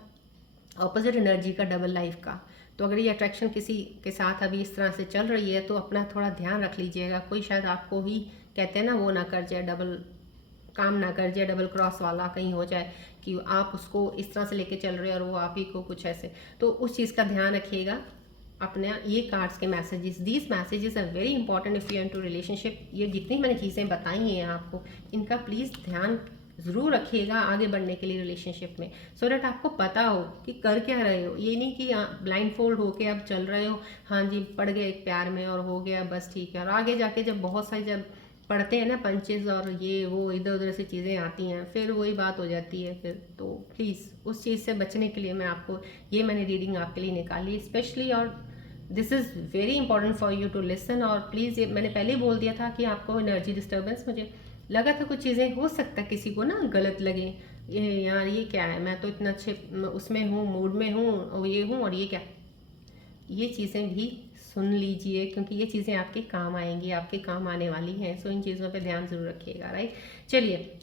ऑपोजिट एनर्जी का, डबल लाइफ का। तो अगर ये अट्रैक्शन किसी के साथ अभी इस तरह से चल रही है तो अपना थोड़ा ध्यान रख लीजिएगा, कोई शायद आपको ही कहते हैं ना वो ना कर जाए, डबल काम ना कर जाए, डबल क्रॉस वाला कहीं हो जाए कि आप उसको इस तरह से लेके चल रहे हैं और वो आप ही को कुछ ऐसे, तो उस चीज़ का ध्यान रखिएगा अपने। ये कार्ड्स के messages, these messages are very important if you to relationship. ये जितनी मैंने चीज़ें बताई हैं आपको, इनका प्लीज़ ध्यान ज़रूर रखिएगा आगे बढ़ने के लिए रिलेशनशिप में, सो डैट आपको पता हो कि कर क्या रहे हो। ये नहीं कि ब्लाइंड फोल्ड होके आप चल रहे हो, हाँ जी पड़ गए एक प्यार में और हो गया बस ठीक है, और आगे जाके जब बहुत सारी जब पढ़ते हैं ना पंचेज और ये वो इधर उधर से चीज़ें आती हैं, फिर वही बात हो जाती है फिर। तो प्लीज़ उस चीज़ से बचने के लिए मैं आपको ये मैंने रीडिंग आपके लिए निकाली स्पेशली, और this is very important for you to listen. और प्लीज़, ये मैंने पहले बोल दिया था कि आपको एनर्जी डिस्टर्बेंस, मुझे लगा था कुछ चीज़ें हो सकता है किसी को ना गलत लगे, ये यार ये क्या है, मैं तो इतना अच्छे उसमें हूँ, मूड में हूँ और ये हूँ और ये क्या, ये चीज़ें भी सुन लीजिए, क्योंकि ये चीज़ें आपके काम आएंगी, आपके काम आने वाली हैं। सो इन चीज़ों पे ध्यान ज़रूर रखिएगा, राइट। चलिए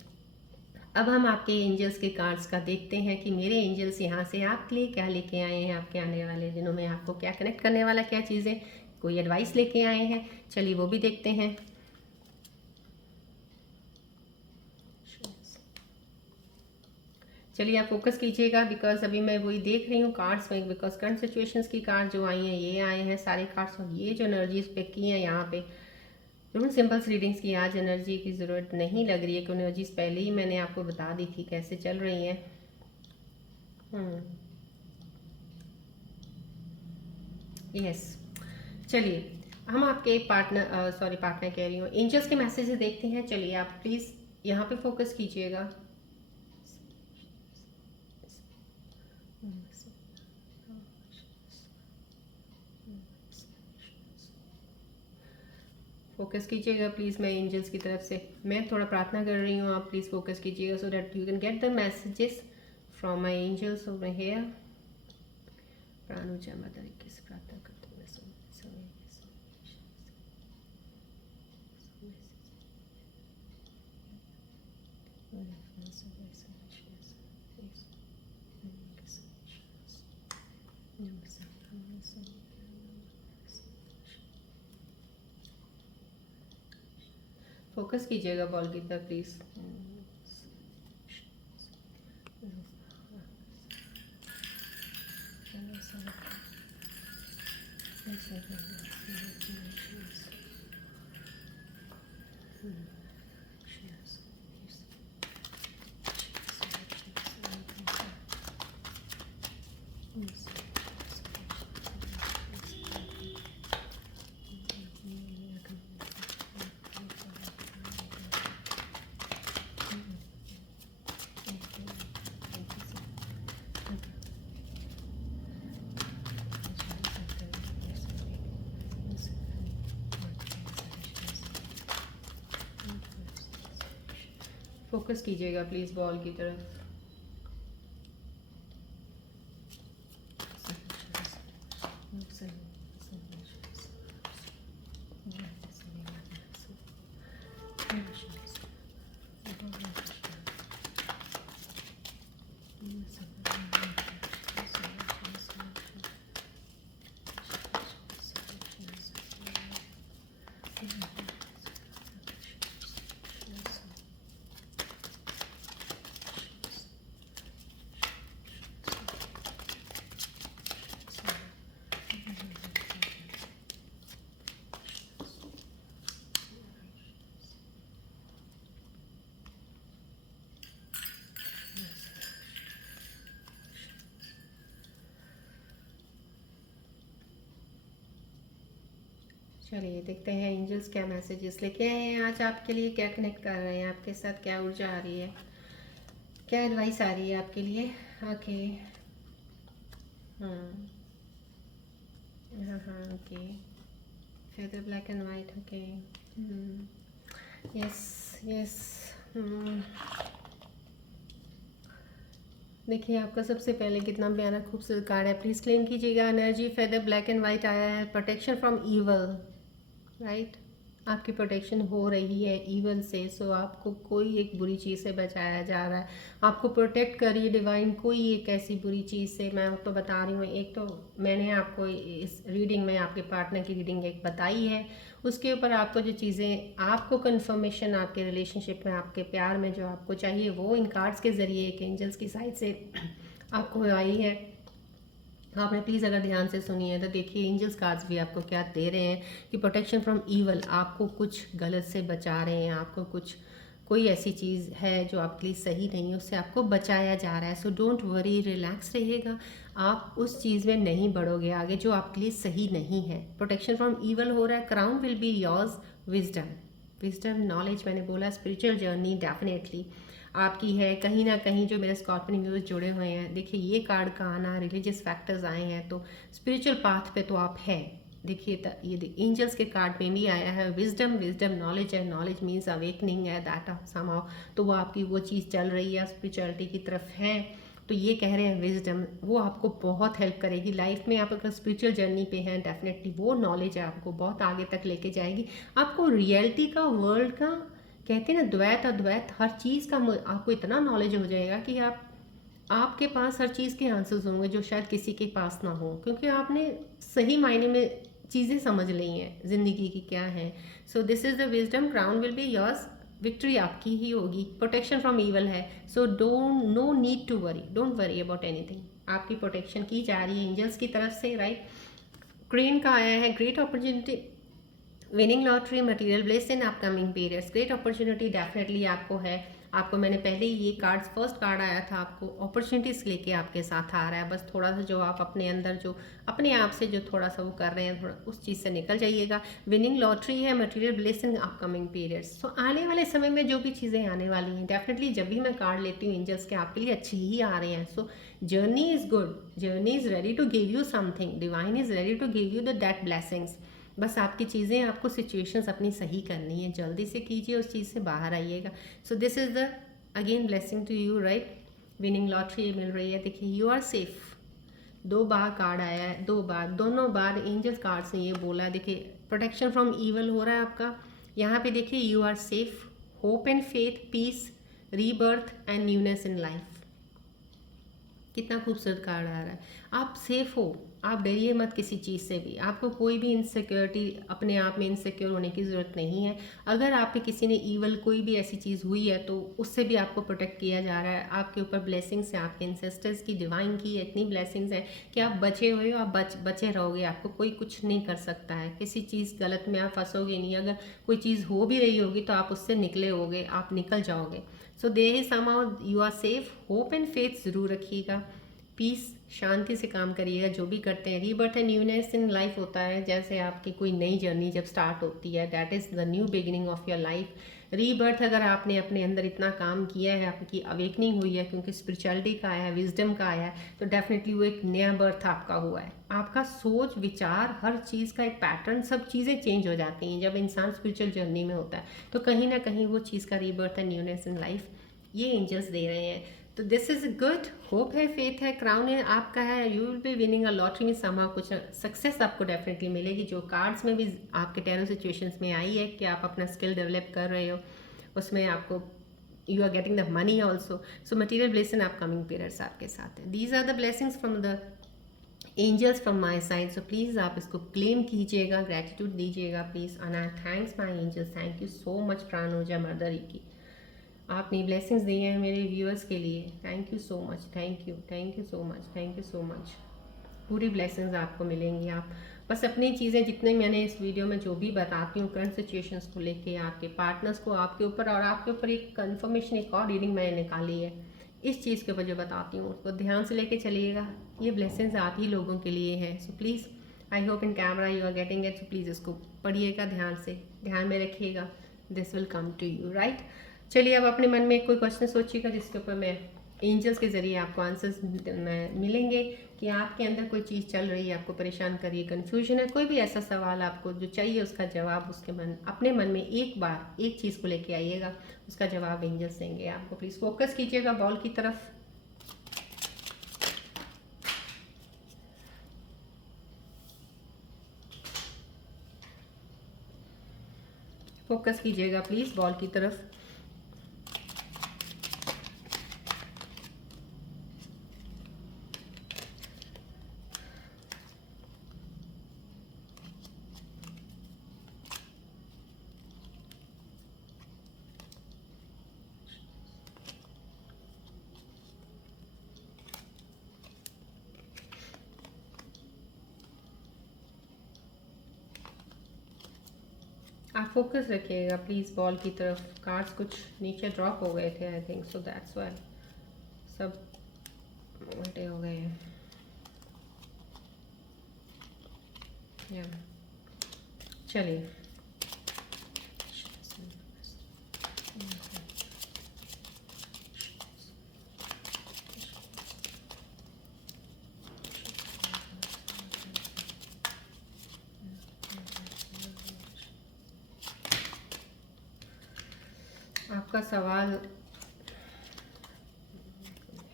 अब हम आपके एंजल्स के कार्ड्स का देखते हैं कि मेरे एंजल्स यहाँ से आपके लिए क्या लेके आए हैं, आपके आने वाले दिनों में आपको क्या कनेक्ट करने वाला, क्या चीज़ें, कोई एडवाइस लेके आए हैं। चलिए वो भी देखते हैं। चलिए आप फोकस कीजिएगा, बिकॉज अभी मैं वही देख रही हूँ कार्ड्स में, बिकॉज करंट सिचुएशंस की कार्ड जो आई हैं ये आए हैं सारे कार्ड्स, और ये जो एनर्जीज पिक की हैं यहाँ पे सिंपल्स रीडिंग्स की आज एनर्जी की ज़रूरत नहीं लग रही है, क्योंकि एनर्जीज पहले ही मैंने आपको बता दी थी कैसे चल रही हैं। यस, चलिए हम आपके पार्टनर पार्टनर कह रही हूँ, एंजल्स के मैसेजेस देखते हैं। चलिए आप प्लीज़ यहाँ पे फोकस कीजिएगा। फोकस कीजिएगा प्लीज़, मैं एंजल्स की तरफ से मैं थोड़ा प्रार्थना कर रही हूँ, आप प्लीज़ फोकस कीजिएगा so that you can get the messages from my angels over here. Pranuja माता की से प्रार्थना करते हुए फोकस कीजिएगा बॉल की तरफ प्लीज़। फोकस कीजिएगा प्लीज़ बॉल की तरफ। चलिए देखते हैं एंजल्स क्या मैसेजेस लेके आए हैं आज आपके लिए, क्या कनेक्ट कर रहे हैं आपके साथ, क्या ऊर्जा आ रही है, क्या एडवाइस आ रही है आपके लिए। ओके हाँ हाँ okay, feather black and white, okay yes yes. देखिए आपका सबसे पहले कितना प्यारा खूबसूरत कार्ड है, प्लीज़ क्लेम कीजिएगा। Energy feather black and white आया है, प्रोटेक्शन फ्रॉम ईवल, राइट। आपकी प्रोटेक्शन हो रही है ईवल से, सो आपको कोई एक बुरी चीज़ से बचाया जा रहा है, आपको प्रोटेक्ट करिए डिवाइन कोई एक ऐसी बुरी चीज़ से। मैं तो बता रही हूँ, एक तो मैंने आपको इस रीडिंग में आपके पार्टनर की रीडिंग एक बताई है, उसके ऊपर आपको जो चीज़ें आपको कंफर्मेशन आपके रिलेशनशिप में आपके प्यार में जो आपको चाहिए वो इन कार्ड्स के ज़रिए एक एंजल्स की साइड से आपको आई है। आपने प्लीज़ अगर ध्यान से सुनी है तो देखिए एंजल्स कार्ड्स भी आपको क्या दे रहे हैं कि प्रोटेक्शन फ्रॉम ईवल, आपको कुछ गलत से बचा रहे हैं, आपको कुछ कोई ऐसी चीज़ है जो आपके लिए सही नहीं है उससे आपको बचाया जा रहा है। सो डोंट वरी, रिलैक्स रहिएगा, आप उस चीज़ में नहीं बढ़ोगे आगे जो आपके लिए सही नहीं है। प्रोटेक्शन फ्रॉम ईवल हो रहा है, crown will be yours, wisdom wisdom knowledge मैंने बोला, स्पिरिचुअल जर्नी डेफिनेटली आपकी है। कहीं ना कहीं जो मेरे स्कॉर्पियन व्यूअर्स जुड़े हुए हैं, देखिए ये कार्ड का आना, रिलीजियस फैक्टर्स आए हैं तो स्पिरिचुअल पाथ पे तो आप हैं। देखिए ये एंजल्स के कार्ड में भी आया है विजडम, विजडम नॉलेज है, नॉलेज मीन्स अवेकनिंग है दैट समहाउ, तो वो आपकी वो चीज़ चल रही है स्पिरिचुअलिटी की तरफ है। तो ये कह रहे हैं विजडम वो आपको बहुत हेल्प करेगी लाइफ में, आप अगर स्पिरिचुअल जर्नी पे हैं डेफिनेटली वो नॉलेज है आपको बहुत आगे तक लेके जाएगी, आपको रियलिटी का, वर्ल्ड का, कहते हैं ना द्वैत अद्वैत, हर चीज़ का आपको इतना नॉलेज हो जाएगा कि आपके पास हर चीज़ के आंसर्स होंगे जो शायद किसी के पास ना हो, क्योंकि आपने सही मायने में चीज़ें समझ ली हैं ज़िंदगी की क्या है। So this is the wisdom, crown will be yours, victory आपकी ही होगी, प्रोटेक्शन फ्रॉम ईवल है। So don't, no need to worry, don't worry about anything, आपकी प्रोटेक्शन की जा रही है एंजल्स की तरफ से, राइट। क्रेन का आया है, great opportunity, winning lottery, material bless in upcoming periods, great opportunity definitely आपको है। आपको मैंने पहले ही ये कार्ड्स, फर्स्ट कार्ड आया था, आपको अपॉर्चुनिटीज़ लेके आपके साथ आ रहा है, बस थोड़ा सा जो आप अपने अंदर जो अपने आप से जो थोड़ा सा वो कर रहे हैं, थोड़ा उस चीज़ से निकल जाइएगा। विनिंग लॉटरी है, material bless in upcoming periods, so आने वाले समय में जो भी चीज़ें आने वाली हैं डेफिनेटली, जब भी मैं कार्ड लेती हूँ एंजल्स के आपके लिए अच्छी ही आ रहे हैं। So journey is good, journey is ready to give you something, divine is ready to give you the that blessings. बस आपकी चीज़ें, आपको सिचुएशंस अपनी सही करनी है, जल्दी से कीजिए, उस चीज़ से बाहर आइएगा। So this is the again blessing to you, right. Winning lottery मिल रही है, देखिए यू आर सेफ, 2 बार कार्ड आया है, 2 बार, दोनों बार एंजल कार्ड से ये बोला, देखिए प्रोटेक्शन फ्रॉम ईवल हो रहा है आपका यहाँ पे, देखिए you are safe, hope and faith, peace, rebirth and newness in life, कितना खूबसूरत कार्ड आ रहा है, आप सेफ हो, आप डरिए मत किसी चीज़ से भी। आपको कोई भी इनसिक्योरिटी, अपने आप में इनसिक्योर होने की ज़रूरत नहीं है। अगर आप पे किसी ने ईवल कोई भी ऐसी चीज़ हुई है तो उससे भी आपको प्रोटेक्ट किया जा रहा है। आपके ऊपर ब्लेसिंग्स हैं, आपके इंसेस्टर्स की, डिवाइन की इतनी ब्लेसिंग्स हैं कि आप बचे हुए हो, आप बचे रहोगे। आपको कोई कुछ नहीं कर सकता है, किसी चीज़ गलत में आप फंसोगे नहीं। अगर कोई चीज़ हो भी रही होगी तो आप उससे निकले होगे, आप निकल जाओगे। So they he somehow you are safe. Hope and faith ज़रूर रखिएगा। पीस, शांति से काम करिएगा जो भी करते हैं। Rebirth and newness in life होता है, जैसे आपकी कोई नई जर्नी जब स्टार्ट होती है, that is the new beginning of your life. Rebirth, अगर आपने अपने अंदर इतना काम किया है, आपकी अवेकनिंग हुई है, क्योंकि स्पिरिचुअलिटी का आया है, विजडम का आया है, तो डेफिनेटली वो एक नया बर्थ आपका हुआ है। आपका सोच विचार, हर चीज़ का एक पैटर्न, सब चीज़ें चेंज हो जाती हैं जब इंसान स्पिरिचुअल जर्नी में होता है। तो कहीं ना कहीं वो चीज़ का rebirth and newness in life ये एंजल्स दे रहे हैं। तो दिस इज गुड। होप है, फेथ है, क्राउन है आपका है। You will be winning a lottery में समा, कुछ सक्सेस आपको डेफिनेटली मिलेगी। जो कार्ड्स में भी आपके टैरो सिचुएशंस में आई है कि आप अपना स्किल डेवलप कर रहे हो, उसमें आपको you are getting the money also. So material blessing आप कमिंग पीरियड्स आपके साथ है। These are the blessings from the angels from my side. So please आप इसको क्लेम कीजिएगा, ग्रेटिट्यूड दीजिएगा प्लीज़। अना thanks my angels, thank you so much प्राणोजा मदर की, आपने ब्लेसिंग्स दी हैं मेरे व्यूअर्स के लिए। Thank you so much, thank you so much, thank you so much. पूरी ब्लेसिंग्स आपको मिलेंगी। आप बस अपनी चीज़ें, जितने मैंने इस वीडियो में जो भी बताती हूँ करंट सिचुएशंस को लेके, आपके पार्टनर्स को, आपके ऊपर, और आपके ऊपर एक कंफर्मेशन, एक और रीडिंग मैंने निकाली है इस चीज़ के ऊपर जो बताती हूँ, उसको ध्यान से लेके चलिएगा। ये ब्लेसिंग्स आप ही लोगों के लिए है। So please, I hope in camera you are getting it. So please इसको पढ़िएगा ध्यान से, ध्यान में रखिएगा। This will come to you, right. चलिए, अब अपने मन में कोई क्वेश्चन सोचिएगा जिसके ऊपर मैं एंजल्स के ज़रिए आपको आंसर्स मिलेंगे कि आपके अंदर कोई चीज़ चल रही है, आपको परेशान कर रही है, कन्फ्यूजन है, कोई भी ऐसा सवाल आपको जो चाहिए उसका जवाब, उसके अपने मन में एक बार एक चीज़ को लेके आइएगा, उसका जवाब एंजल्स देंगे आपको। प्लीज़ फोकस कीजिएगा बॉल की तरफ। फोकस कीजिएगा प्लीज़ बॉल की तरफ। आप फोकस रखिएगा प्लीज़ बॉल की तरफ। कार्ड्स कुछ नीचे ड्रॉप हो गए थे, I think so, that's why सब उल्टे हो गए हैं। चलिए, आपका सवाल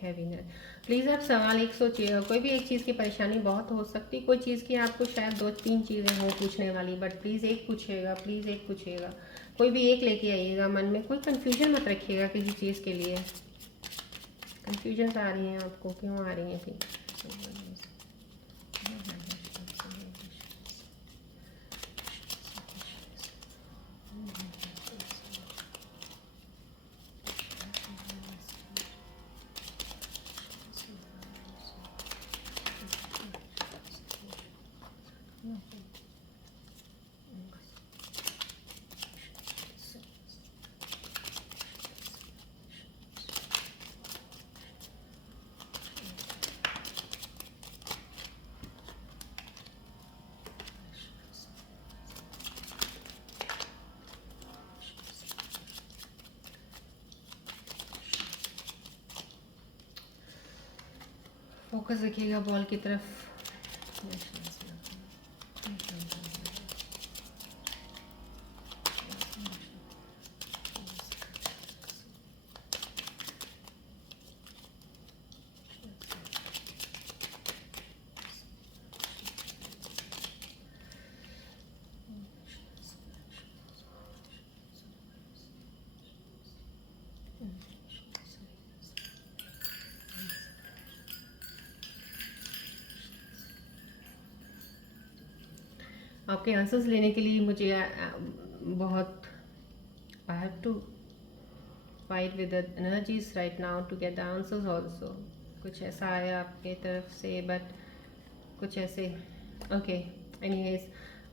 हैवीनेस, प्लीज़ आप सवाल एक सोचिएगा। कोई भी एक चीज़ की परेशानी बहुत हो सकती, कोई चीज़ की आपको शायद 2-3 चीज़ें हों पूछने वाली, बट प्लीज़ एक पूछिएगा, प्लीज़ एक पूछिएगा। कोई भी एक लेके आइएगा मन में, कोई कन्फ्यूजन मत रखिएगा किसी चीज़ के लिए। कन्फ्यूजन आ रही हैं आपको, क्यों आ रही हैं फिर? फोकस रखिएगा बॉल की तरफ। आपके आंसर्स लेने के लिए मुझे बहुत I have to fight with the energies right now to get the answers also. कुछ ऐसा आया आपके तरफ से, बट कुछ ऐसे ओके। एनीवेज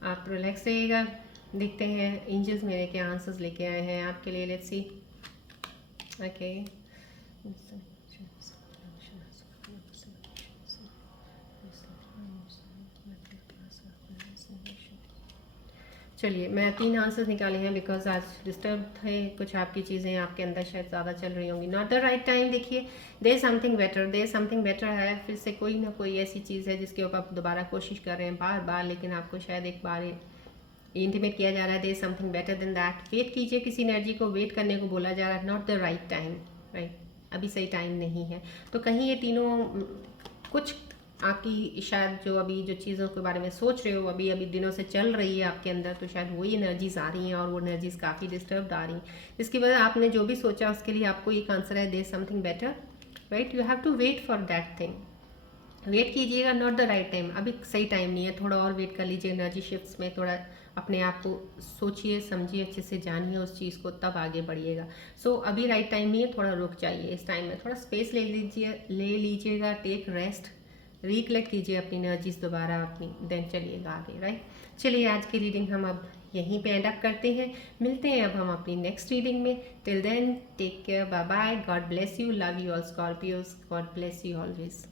आप रिलैक्स रहिएगा, देखते हैं एंजल्स मेरे क्या आंसर्स लेके आए हैं आपके लिए। Let's see. ओके चलिए, मैं 3 आंसर्स निकाले हैं बिकॉज आज डिस्टर्ब थे कुछ, आपकी चीज़ें आपके अंदर शायद ज़्यादा चल रही होंगी। Not the right time. देखिए, there something better, there something better है, फिर से कोई ना कोई ऐसी चीज़ है जिसके ऊपर आप दोबारा कोशिश कर रहे हैं बार बार, लेकिन आपको शायद एक बार इंटीमेट किया जा रहा है there something better than that. Wait कीजिए, किसी एनर्जी को वेट करने को बोला जा रहा है। Not the right time, right, अभी सही टाइम नहीं है। तो कहीं ये तीनों कुछ आपकी शायद जो अभी जो चीज़ों के बारे में सोच रहे हो अभी अभी दिनों से चल रही है आपके अंदर, तो शायद वही एनर्जीज आ रही हैं और वो एनर्जीज काफ़ी डिस्टर्ब्ड आ रही हैं, जिसकी वजह आपने जो भी सोचा उसके लिए आपको एक आंसर है there something better, right. You have to wait for that thing. Wait कीजिएगा, नॉट द राइट टाइम, अभी सही टाइम नहीं है, थोड़ा और वेट कर लीजिए। एनर्जी शिफ्ट्स में थोड़ा अपने आप को सोचिए, समझिए, अच्छे से जानिए उस चीज़ को, तब आगे बढ़िएगा। सो अभी राइट टाइम नहीं है, थोड़ा रुक जाइए। इस टाइम में थोड़ा स्पेस ले लीजिएगा, टेक रेस्ट, रिकलेक्ट कीजिए अपनी एनर्जीज दोबारा अपनी, देन चलिएगा आगे, राइट। चलिए, आज की रीडिंग हम अब यहीं पे एंड अप करते हैं। मिलते हैं अब हम अपनी नेक्स्ट रीडिंग में। Till then take care, bye bye, God bless you, love you all Scorpios, God bless you always.